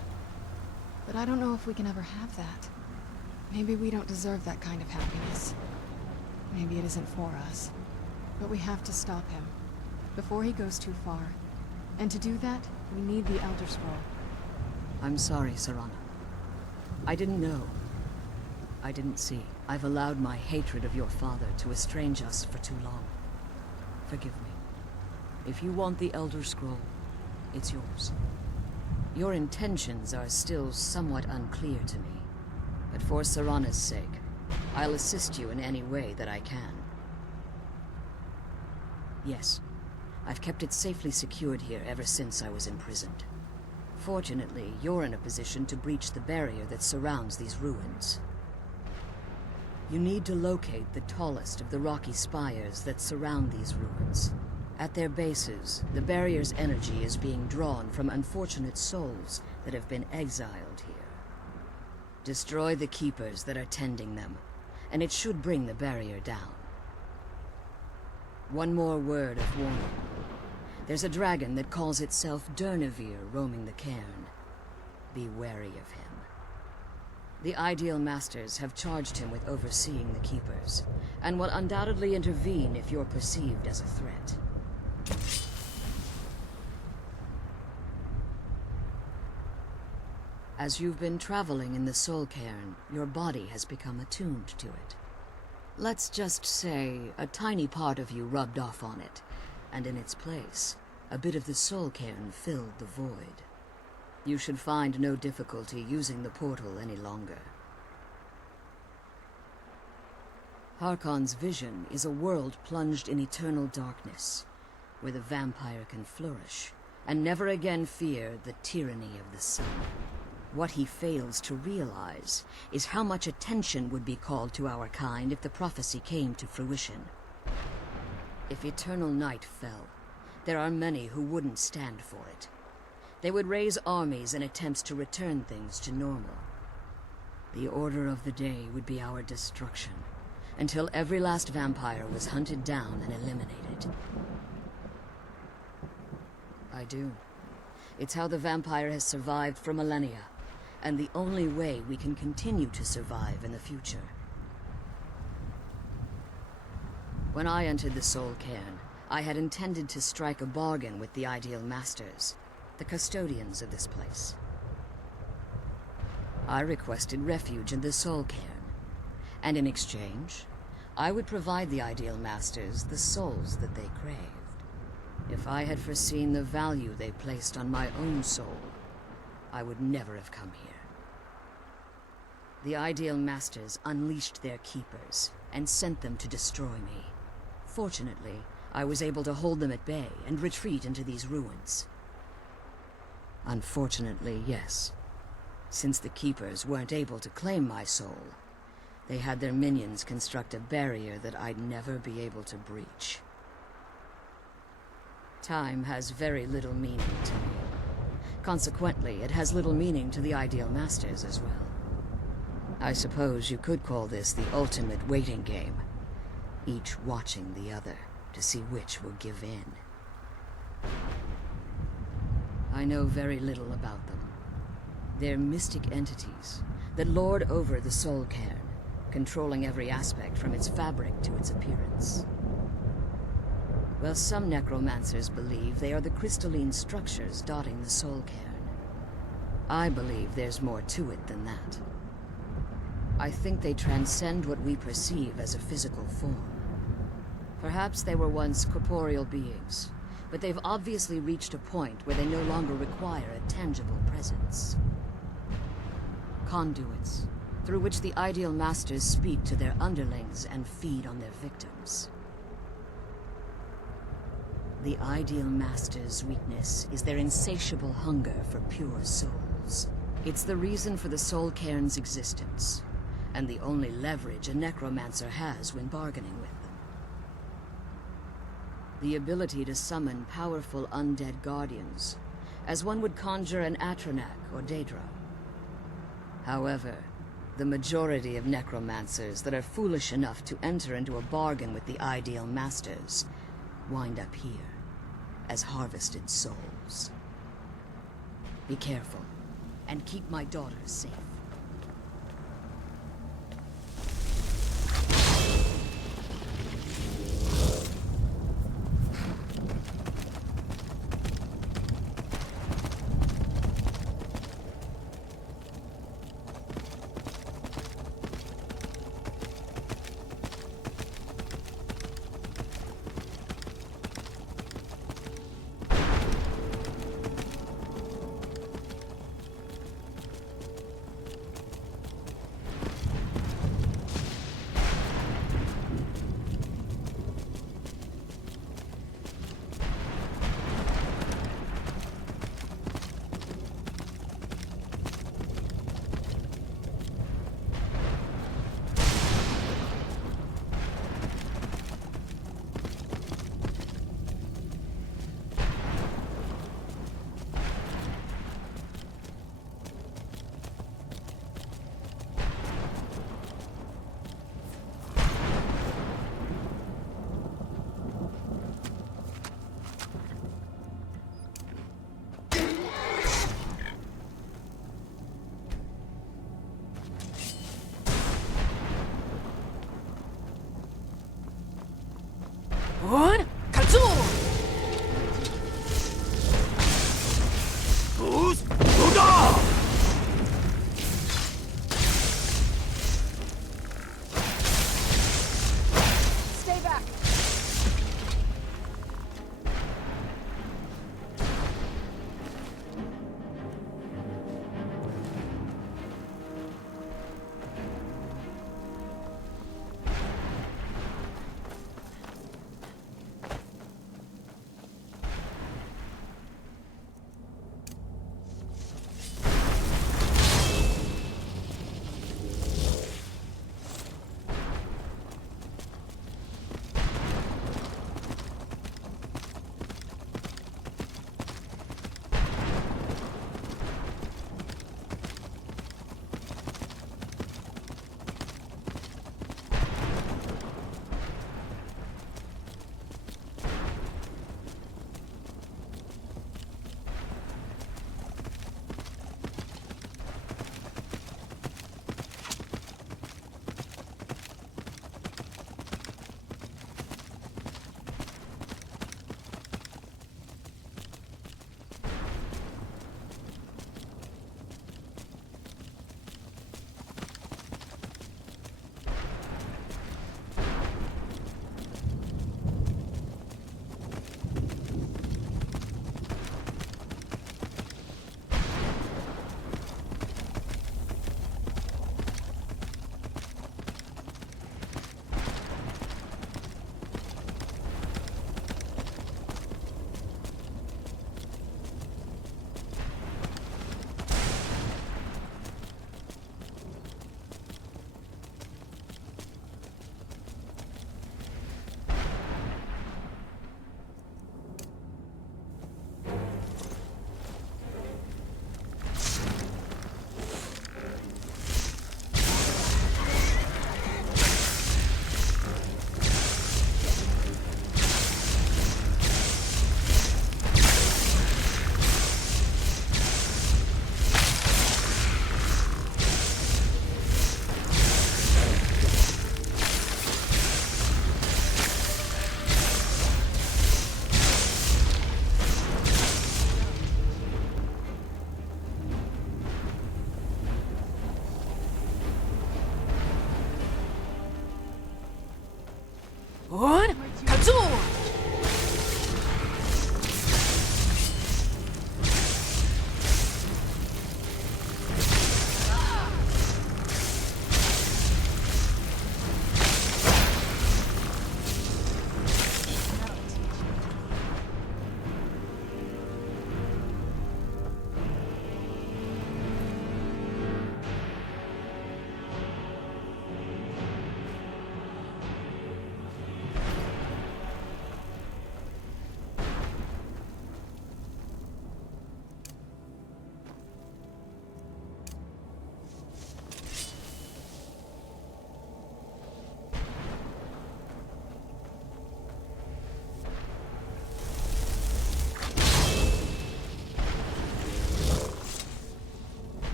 But I don't know if we can ever have that. Maybe we don't deserve that kind of happiness. Maybe it isn't for us. But we have to stop him, before he goes too far. And to do that, we need the Elder Scroll. I'm sorry, Serana. I didn't know. I didn't see. I've allowed my hatred of your father to estrange us for too long. Forgive me. If you want the Elder Scroll, it's yours. Your intentions are still somewhat unclear to me, but for Serana's sake, I'll assist you in any way that I can. Yes, I've kept it safely secured here ever since I was imprisoned. Fortunately, you're in a position to breach the barrier that surrounds these ruins. You need to locate the tallest of the rocky spires that surround these ruins. At their bases, the barrier's energy is being drawn from unfortunate souls that have been exiled here. Destroy the keepers that are tending them, and it should bring the barrier down. One more word of warning. There's a dragon that calls itself Durnevere roaming the cairn. Be wary of him. The Ideal Masters have charged him with overseeing the Keepers, and will undoubtedly intervene if you're perceived as a threat. As you've been traveling in the Soul Cairn, your body has become attuned to it. Let's just say a tiny part of you rubbed off on it, and in its place, a bit of the Soul Cairn filled the void. You should find no difficulty using the portal any longer. Harkon's vision is a world plunged in eternal darkness, where the vampire can flourish, and never again fear the tyranny of the sun. What he fails to realize is how much attention would be called to our kind if the prophecy came to fruition. If eternal night fell, there are many who wouldn't stand for it. They would raise armies in attempts to return things to normal. The order of the day would be our destruction, until every last vampire was hunted down and eliminated. I do. It's how the vampire has survived for millennia, and the only way we can continue to survive in the future. When I entered the Soul Cairn, I had intended to strike a bargain with the Ideal Masters, the custodians of this place. I requested refuge in the Soul Cairn, and in exchange, I would provide the Ideal Masters the souls that they craved. If I had foreseen the value they placed on my own soul, I would never have come here. The Ideal Masters unleashed their keepers and sent them to destroy me. Fortunately, I was able to hold them at bay and retreat into these ruins. Unfortunately, yes. Since the Keepers weren't able to claim my soul, they had their minions construct a barrier that I'd never be able to breach. Time has very little meaning to me. Consequently, it has little meaning to the Ideal Masters as well. I suppose you could call this the ultimate waiting game, each watching the other to see which will give in. I know very little about them. They're mystic entities that lord over the Soul Cairn, controlling every aspect from its fabric to its appearance. Well, some necromancers believe they are the crystalline structures dotting the Soul Cairn. I believe there's more to it than that. I think they transcend what we perceive as a physical form. Perhaps they were once corporeal beings, but they've obviously reached a point where they no longer require a tangible presence. Conduits, through which the Ideal Masters speak to their underlings and feed on their victims. The Ideal Masters' weakness is their insatiable hunger for pure souls. It's the reason for the Soul Cairn's existence, and the only leverage a necromancer has when bargaining with them. The ability to summon powerful undead guardians, as one would conjure an Atronak or Daedra. However, the majority of necromancers that are foolish enough to enter into a bargain with the Ideal Masters wind up here, as harvested souls. Be careful, and keep my daughter safe. On! Kalzoo! Who's Buddha? Stay back! On! Kalzoo!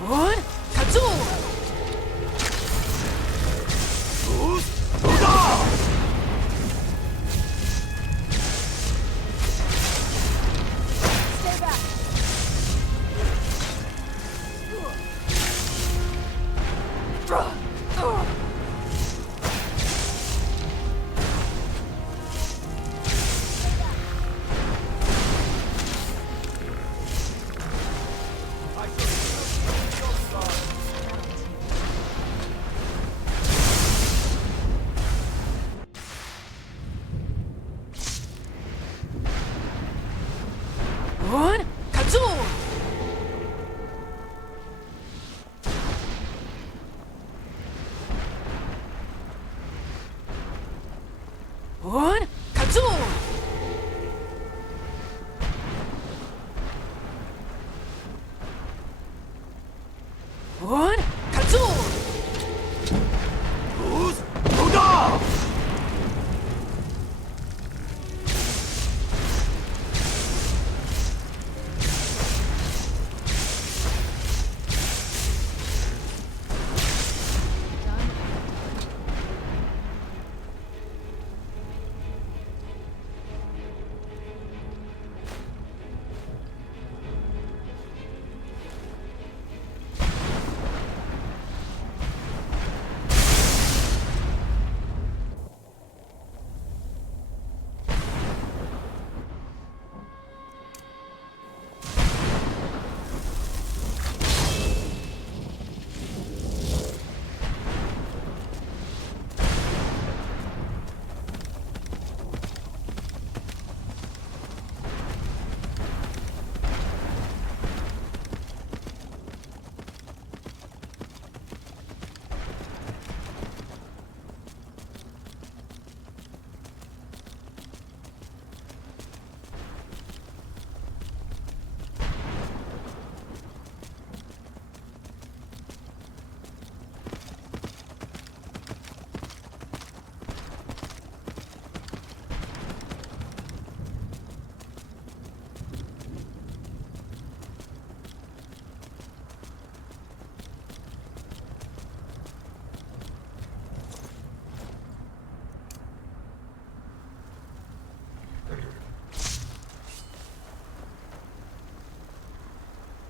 What? Kazoo! Stay back. What? Kazoo! What? Kazoo! What? Kazoo!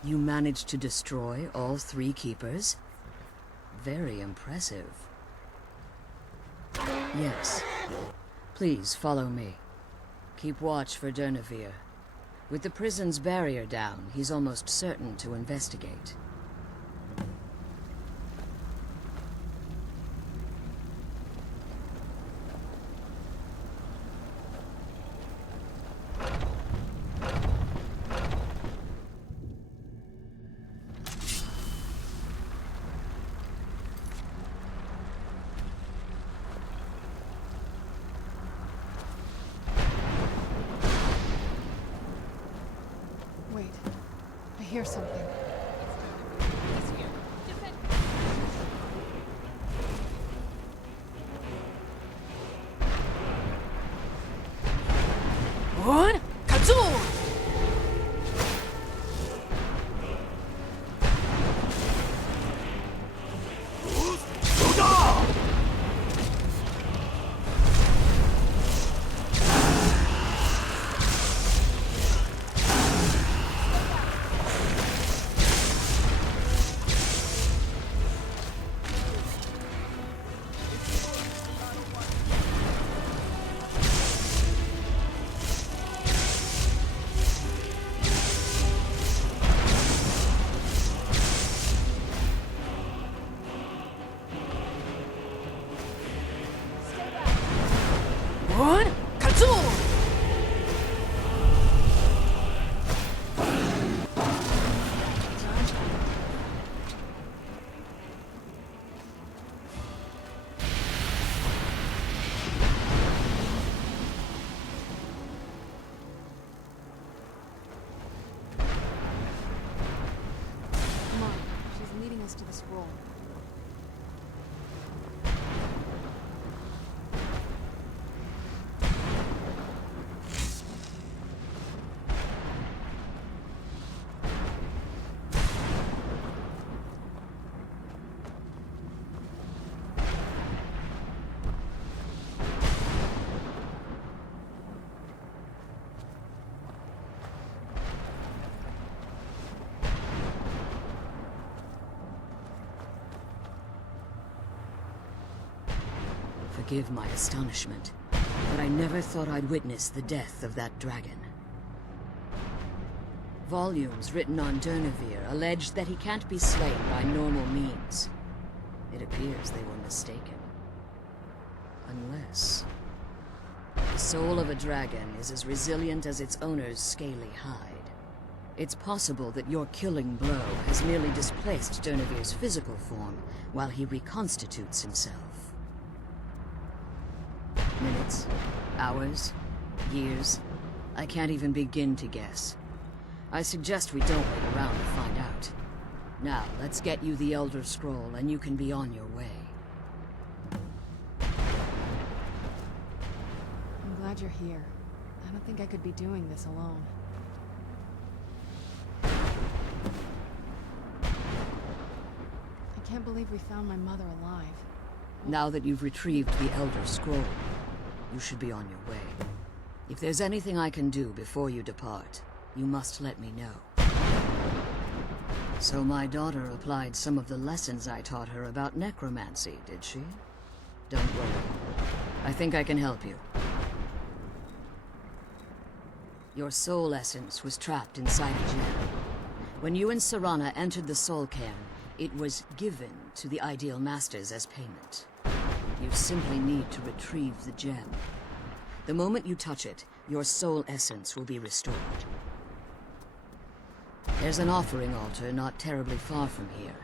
You managed to destroy all 3 keepers? Very impressive. Yes. Please follow me. Keep watch for Durnevere. With the prison's barrier down, he's almost certain to investigate. Wait. I hear something. What? Kazoo! What? Kazoo! Come on. She's leading us to the scroll. forgive my astonishment, but I never thought I'd witness the death of that dragon. Volumes written on Durnevere allege that he can't be slain by normal means. It appears they were mistaken. Unless... the soul of a dragon is as resilient as its owner's scaly hide. It's possible that your killing blow has merely displaced Durnevere's physical form while he reconstitutes himself. Minutes, hours, years, I can't even begin to guess. I suggest we don't wait around to find out. Now, let's get you the Elder Scroll and you can be on your way. I'm glad you're here. I don't think I could be doing this alone. I can't believe we found my mother alive. Now that you've retrieved the Elder Scroll, you should be on your way. If there's anything I can do before you depart, you must let me know. So my daughter applied some of the lessons I taught her about necromancy, did she? Don't worry. I think I can help you. Your soul essence was trapped inside a gem. When you and Serana entered the soul cairn, it was given to the Ideal Masters as payment. You simply need to retrieve the gem. The moment you touch it, your soul essence will be restored. There's an offering altar not terribly far from here.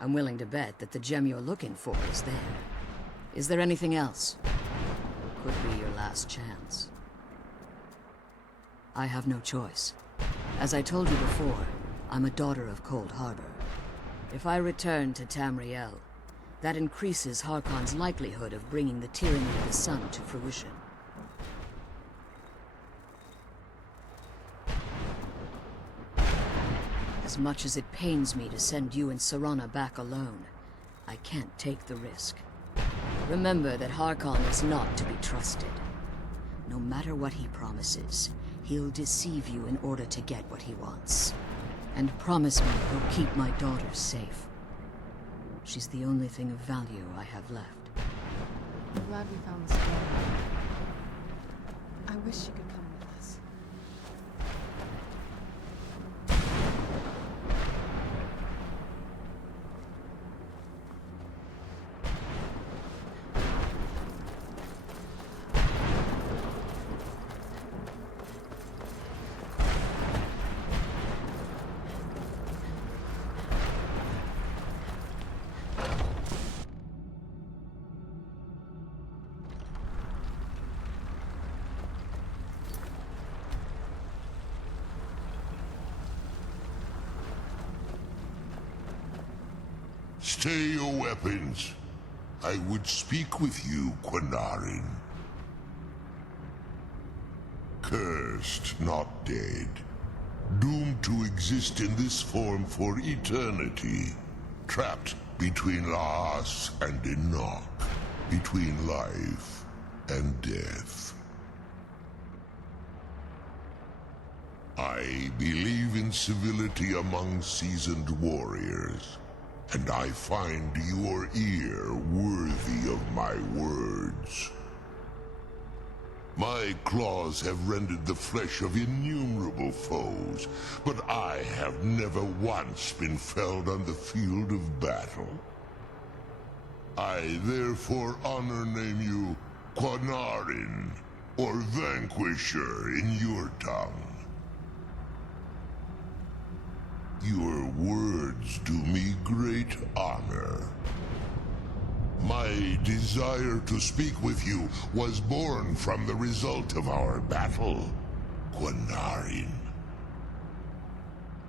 I'm willing to bet that the gem you're looking for is there. Is there anything else? Could be your last chance. I have no choice. As I told you before, I'm a daughter of Cold Harbor. If I return to Tamriel, that increases Harkon's likelihood of bringing the tyranny of the sun to fruition. As much as it pains me to send you and Serana back alone, I can't take the risk. Remember that Harkon is not to be trusted. No matter what he promises, he'll deceive you in order to get what he wants. And promise me he'll keep my daughter safe. She's the only thing of value I have left. I'm glad we found the scroll. I wish you could come with us. Stay your weapons. I would speak with you, Quinarin. Cursed, not dead. Doomed to exist in this form for eternity. Trapped between Laas and Enoch. Between life and death. I believe in civility among seasoned warriors. And I find your ear worthy of my words. My claws have rended the flesh of innumerable foes, but I have never once been felled on the field of battle. I therefore honor name you Quinarin, or Vanquisher in your tongue. Your words do me great honor. My desire to speak with you was born from the result of our battle, Quinarin.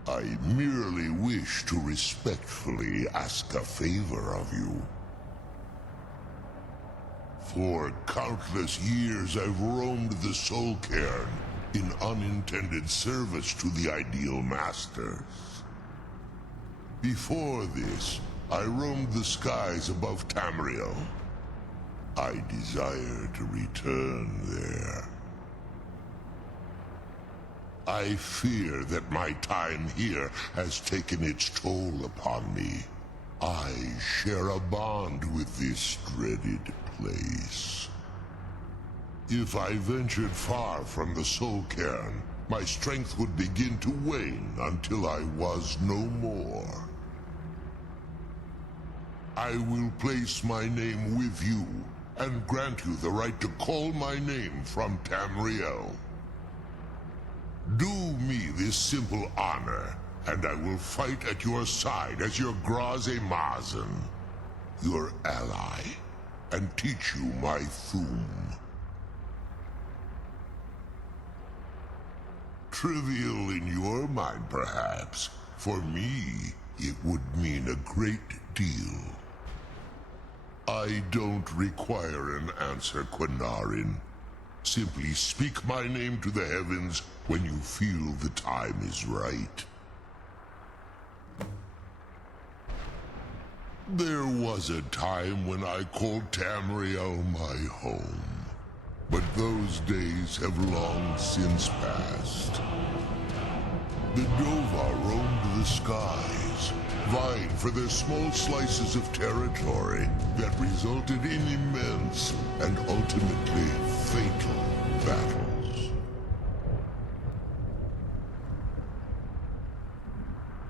I merely wish to respectfully ask a favor of you. For countless years I've roamed the Soul Cairn in unintended service to the Ideal Masters. Before this, I roamed the skies above Tamriel. I desire to return there. I fear that my time here has taken its toll upon me. I share a bond with this dreaded place. If I ventured far from the Soul Cairn, my strength would begin to wane until I was no more. I will place my name with you, and grant you the right to call my name from Tamriel. Do me this simple honor, and I will fight at your side as your Graze Mazen, your ally, and teach you my Thum. Trivial in your mind, perhaps. For me, it would mean a great deal. I don't require an answer, Quinarin. Simply speak my name to the heavens when you feel the time is right. There was a time when I called Tamriel my home. But those days have long since passed. The Dova roamed the skies, vying for their small slices of territory that resulted in immense and ultimately fatal battles.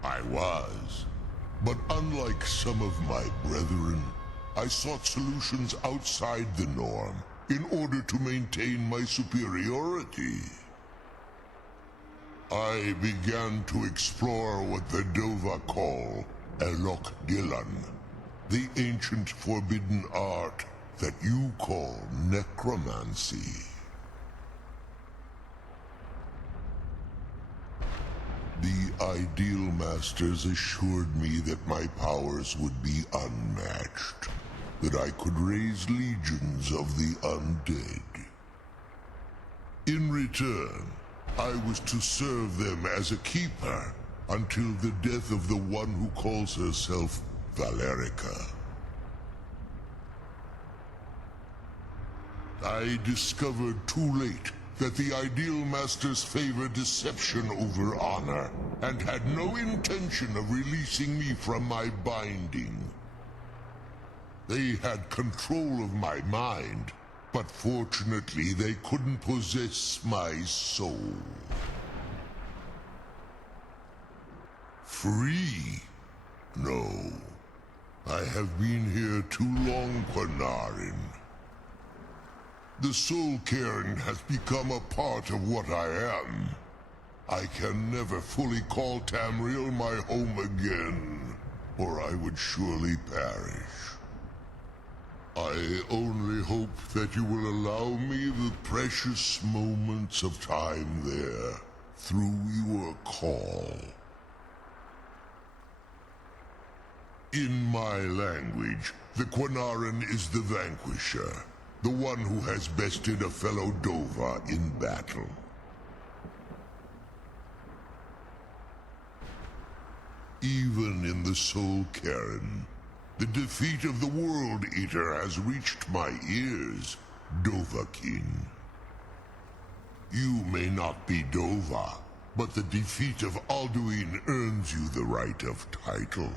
I was, but unlike some of my brethren, I sought solutions outside the norm in order to maintain my superiority. I began to explore what the Dova call Elok Dilan, the ancient forbidden art that you call necromancy. The Ideal Masters assured me that my powers would be unmatched, that I could raise legions of the undead. In return, I was to serve them as a keeper until the death of the one who calls herself Valerica. I discovered too late that the Ideal Masters favor deception over honor, and had no intention of releasing me from my binding. They had control of my mind, but fortunately they couldn't possess my soul. Free? No. I have been here too long, Quinarin. The Soul Cairn has become a part of what I am. I can never fully call Tamriel my home again, or I would surely perish. I only hope that you will allow me the precious moments of time there, through your call. In my language, the Quinarin is the vanquisher, the one who has bested a fellow Dova in battle. Even in the Soul Cairn, the defeat of the World Eater has reached my ears, Dovahkiin. You may not be Dova, but the defeat of Alduin earns you the right of title.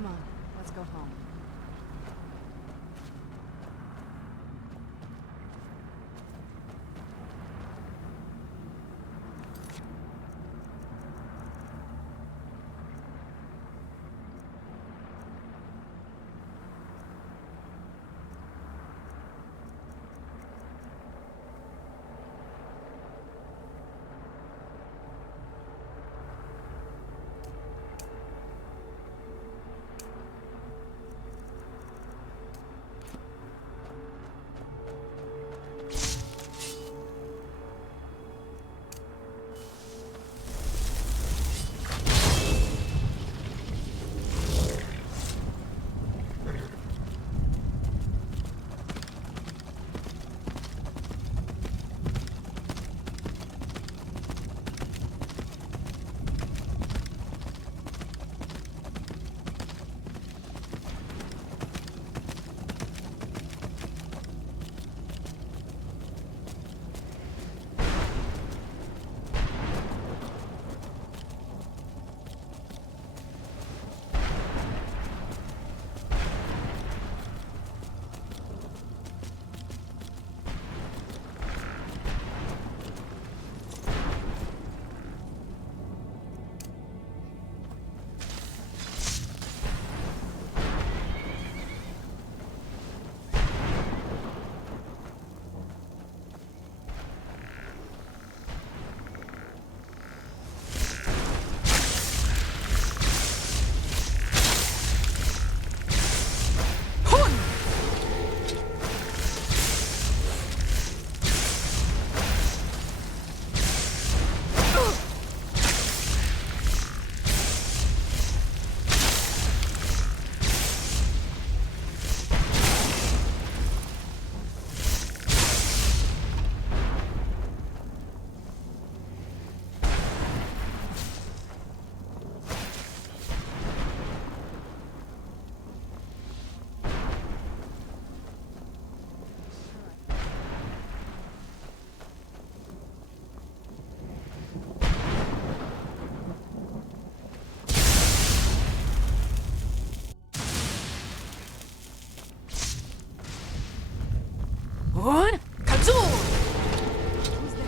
Come on, let's go home. One, kazoo! Who's there?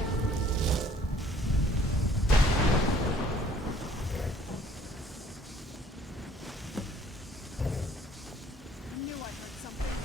I knew I heard something.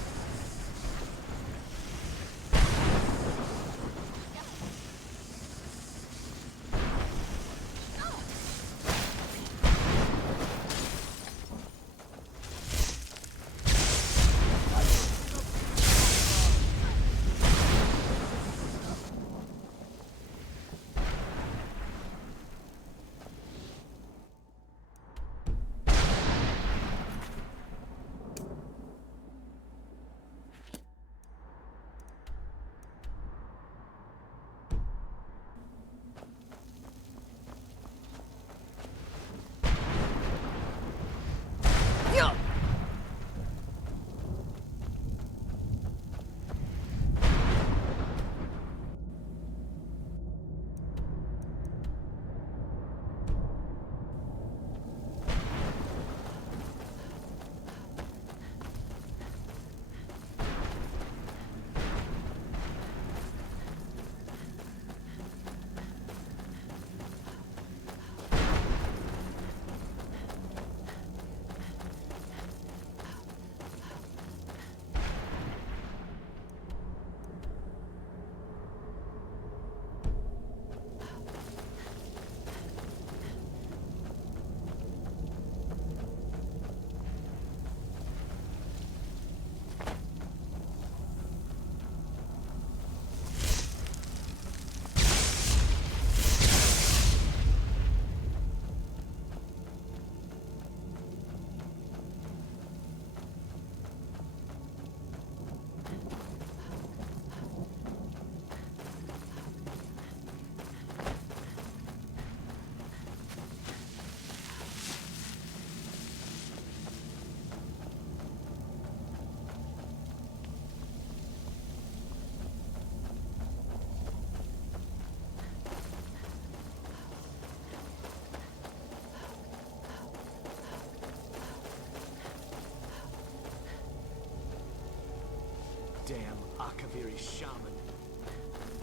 Damn Akaviri shaman.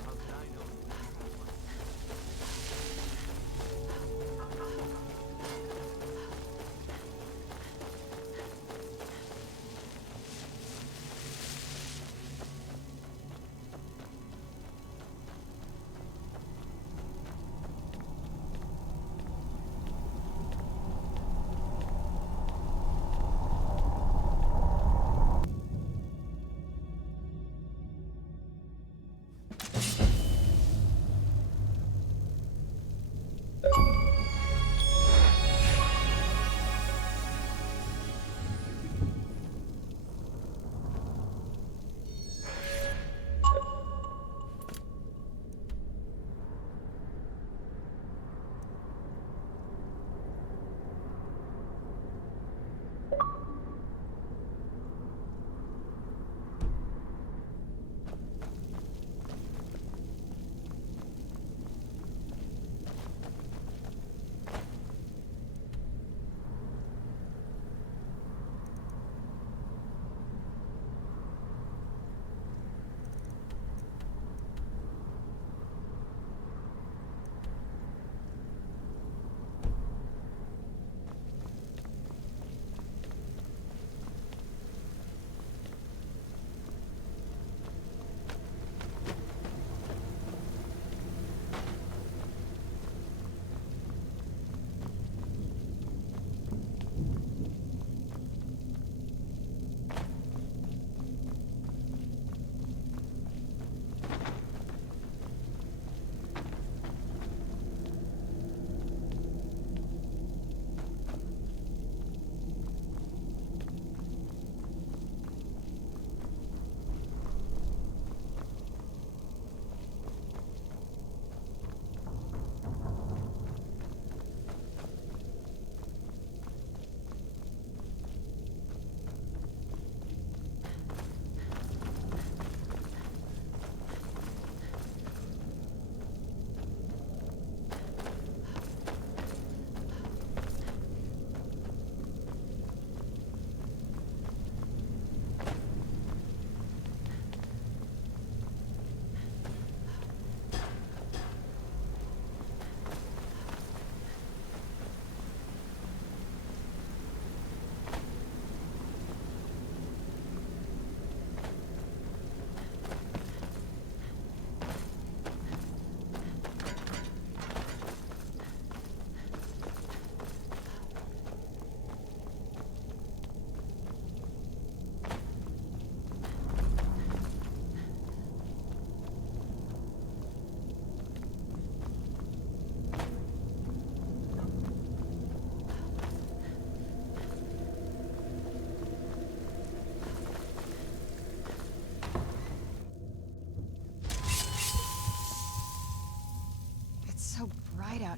How could I know?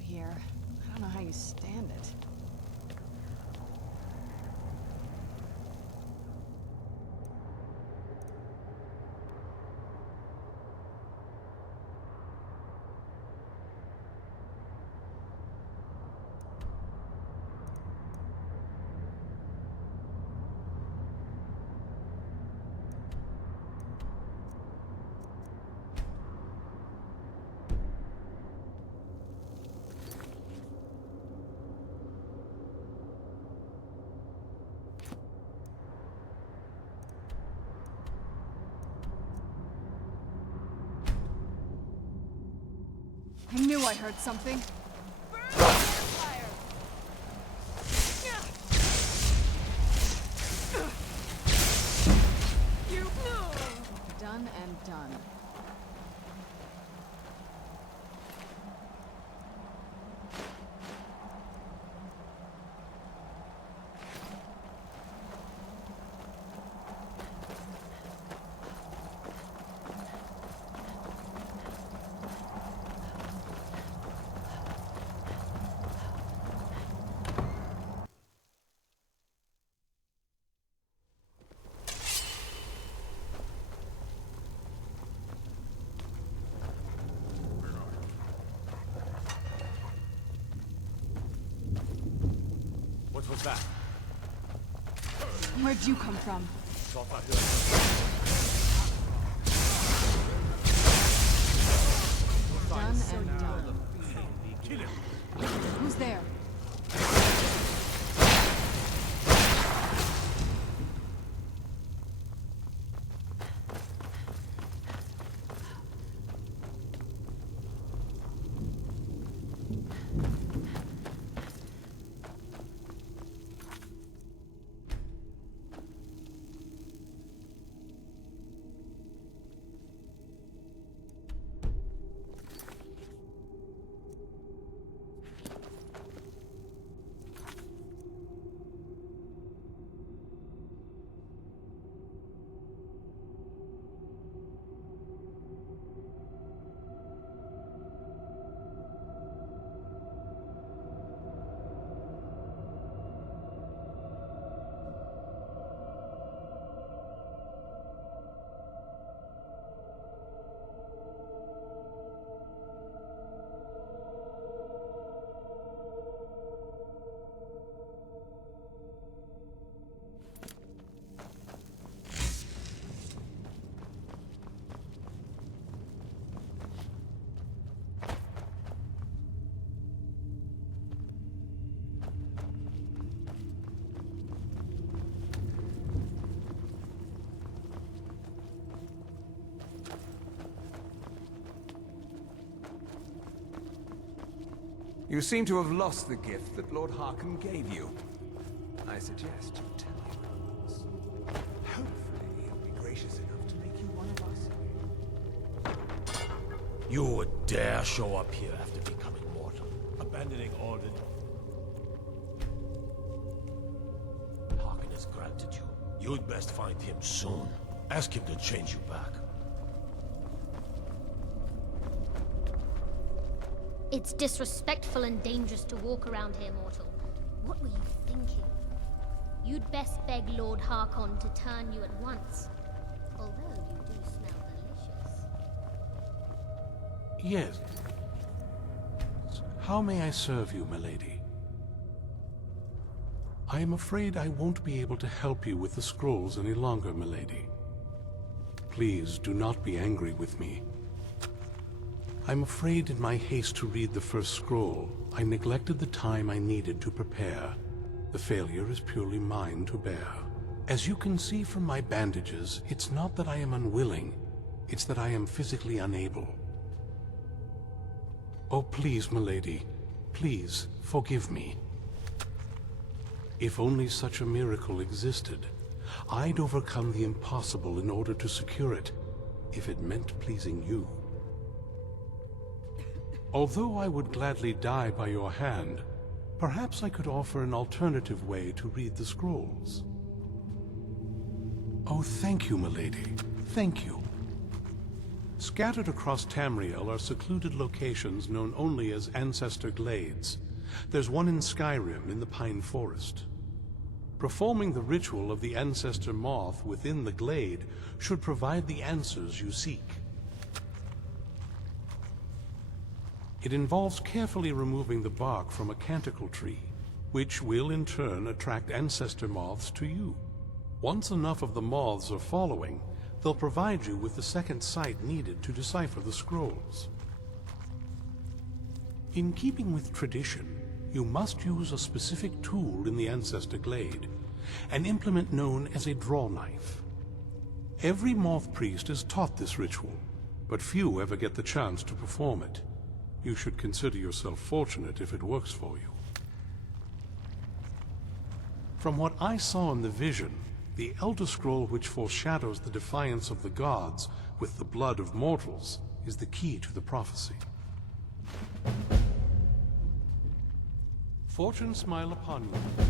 here. I don't know how you stand it. I knew I heard something. Done and done. What was that? Where'd you come from? Thought I heard. Done and done. Kill him! Who's there? You seem to have lost the gift that Lord Harkon gave you. I suggest you tell him at once. Hopefully he'll be gracious enough to make you one of us. You would dare show up here after becoming mortal, abandoning all that Harkon has granted you. You'd best find him soon. Ask him to change you back. It's disrespectful and dangerous to walk around here, mortal. What were you thinking? You'd best beg Lord Harkon to turn you at once. Although you do smell delicious. Yes. How may I serve you, milady? I am afraid I won't be able to help you with the scrolls any longer, milady. Please do not be angry with me. I'm afraid in my haste to read the first scroll, I neglected the time I needed to prepare. The failure is purely mine to bear. As you can see from my bandages, it's not that I am unwilling, it's that I am physically unable. Oh, please, milady, please forgive me. If only such a miracle existed, I'd overcome the impossible in order to secure it, if it meant pleasing you. Although I would gladly die by your hand, perhaps I could offer an alternative way to read the scrolls. Oh, thank you, milady. Thank you. Scattered across Tamriel are secluded locations known only as Ancestor Glades. There's one in Skyrim in the Pine Forest. Performing the ritual of the Ancestor Moth within the glade should provide the answers you seek. It involves carefully removing the bark from a canticle tree, which will in turn attract Ancestor Moths to you. Once enough of the moths are following, they'll provide you with the second sight needed to decipher the scrolls. In keeping with tradition, you must use a specific tool in the Ancestor Glade, an implement known as a draw knife. Every moth priest is taught this ritual, but few ever get the chance to perform it. You should consider yourself fortunate if it works for you. From what I saw in the vision, the Elder Scroll which foreshadows the defiance of the gods with the blood of mortals is the key to the prophecy. Fortune smile upon you.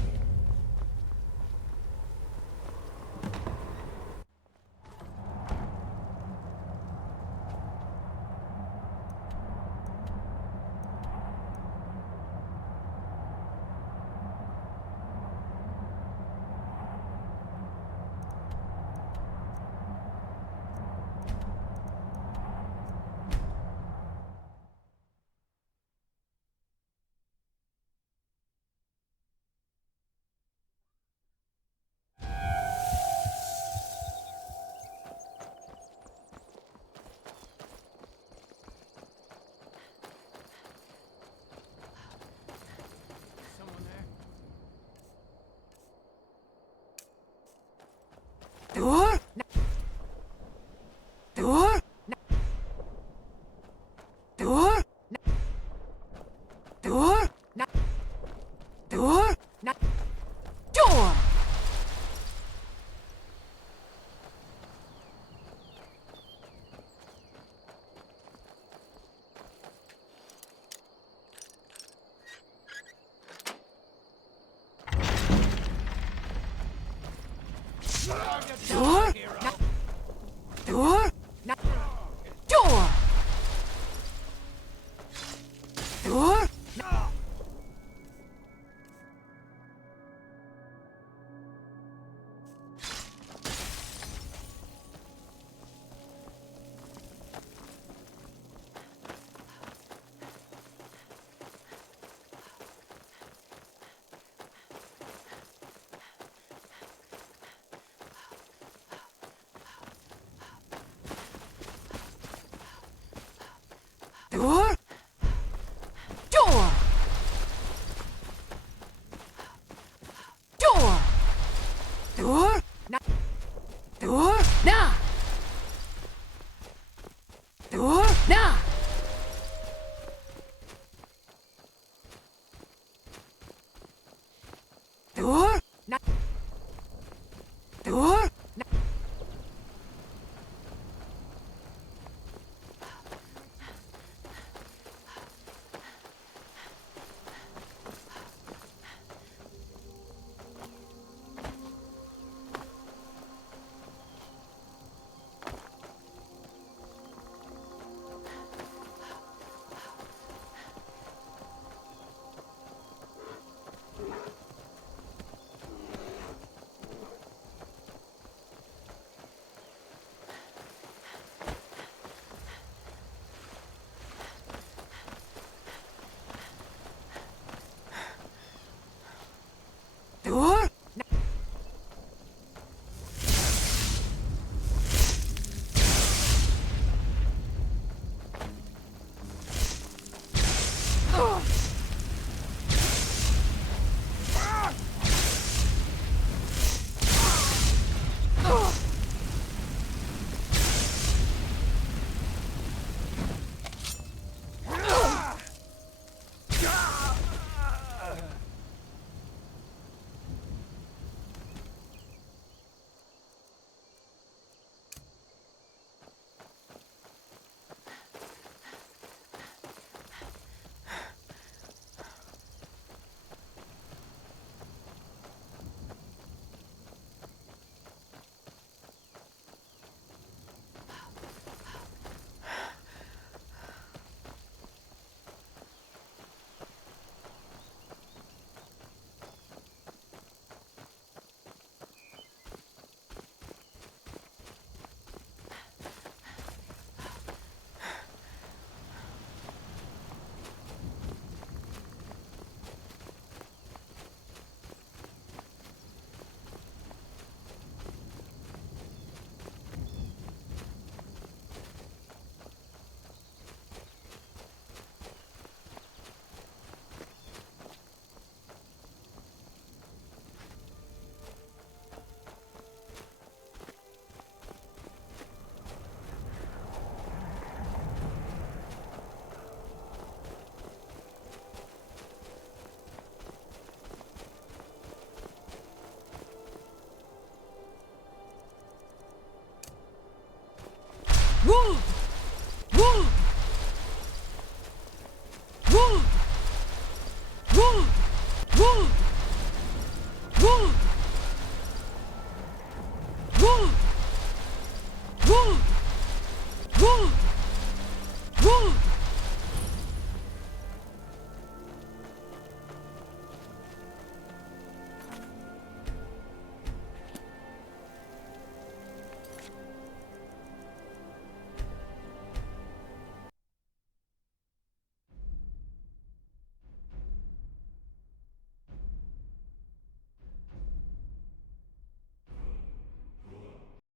Wolves!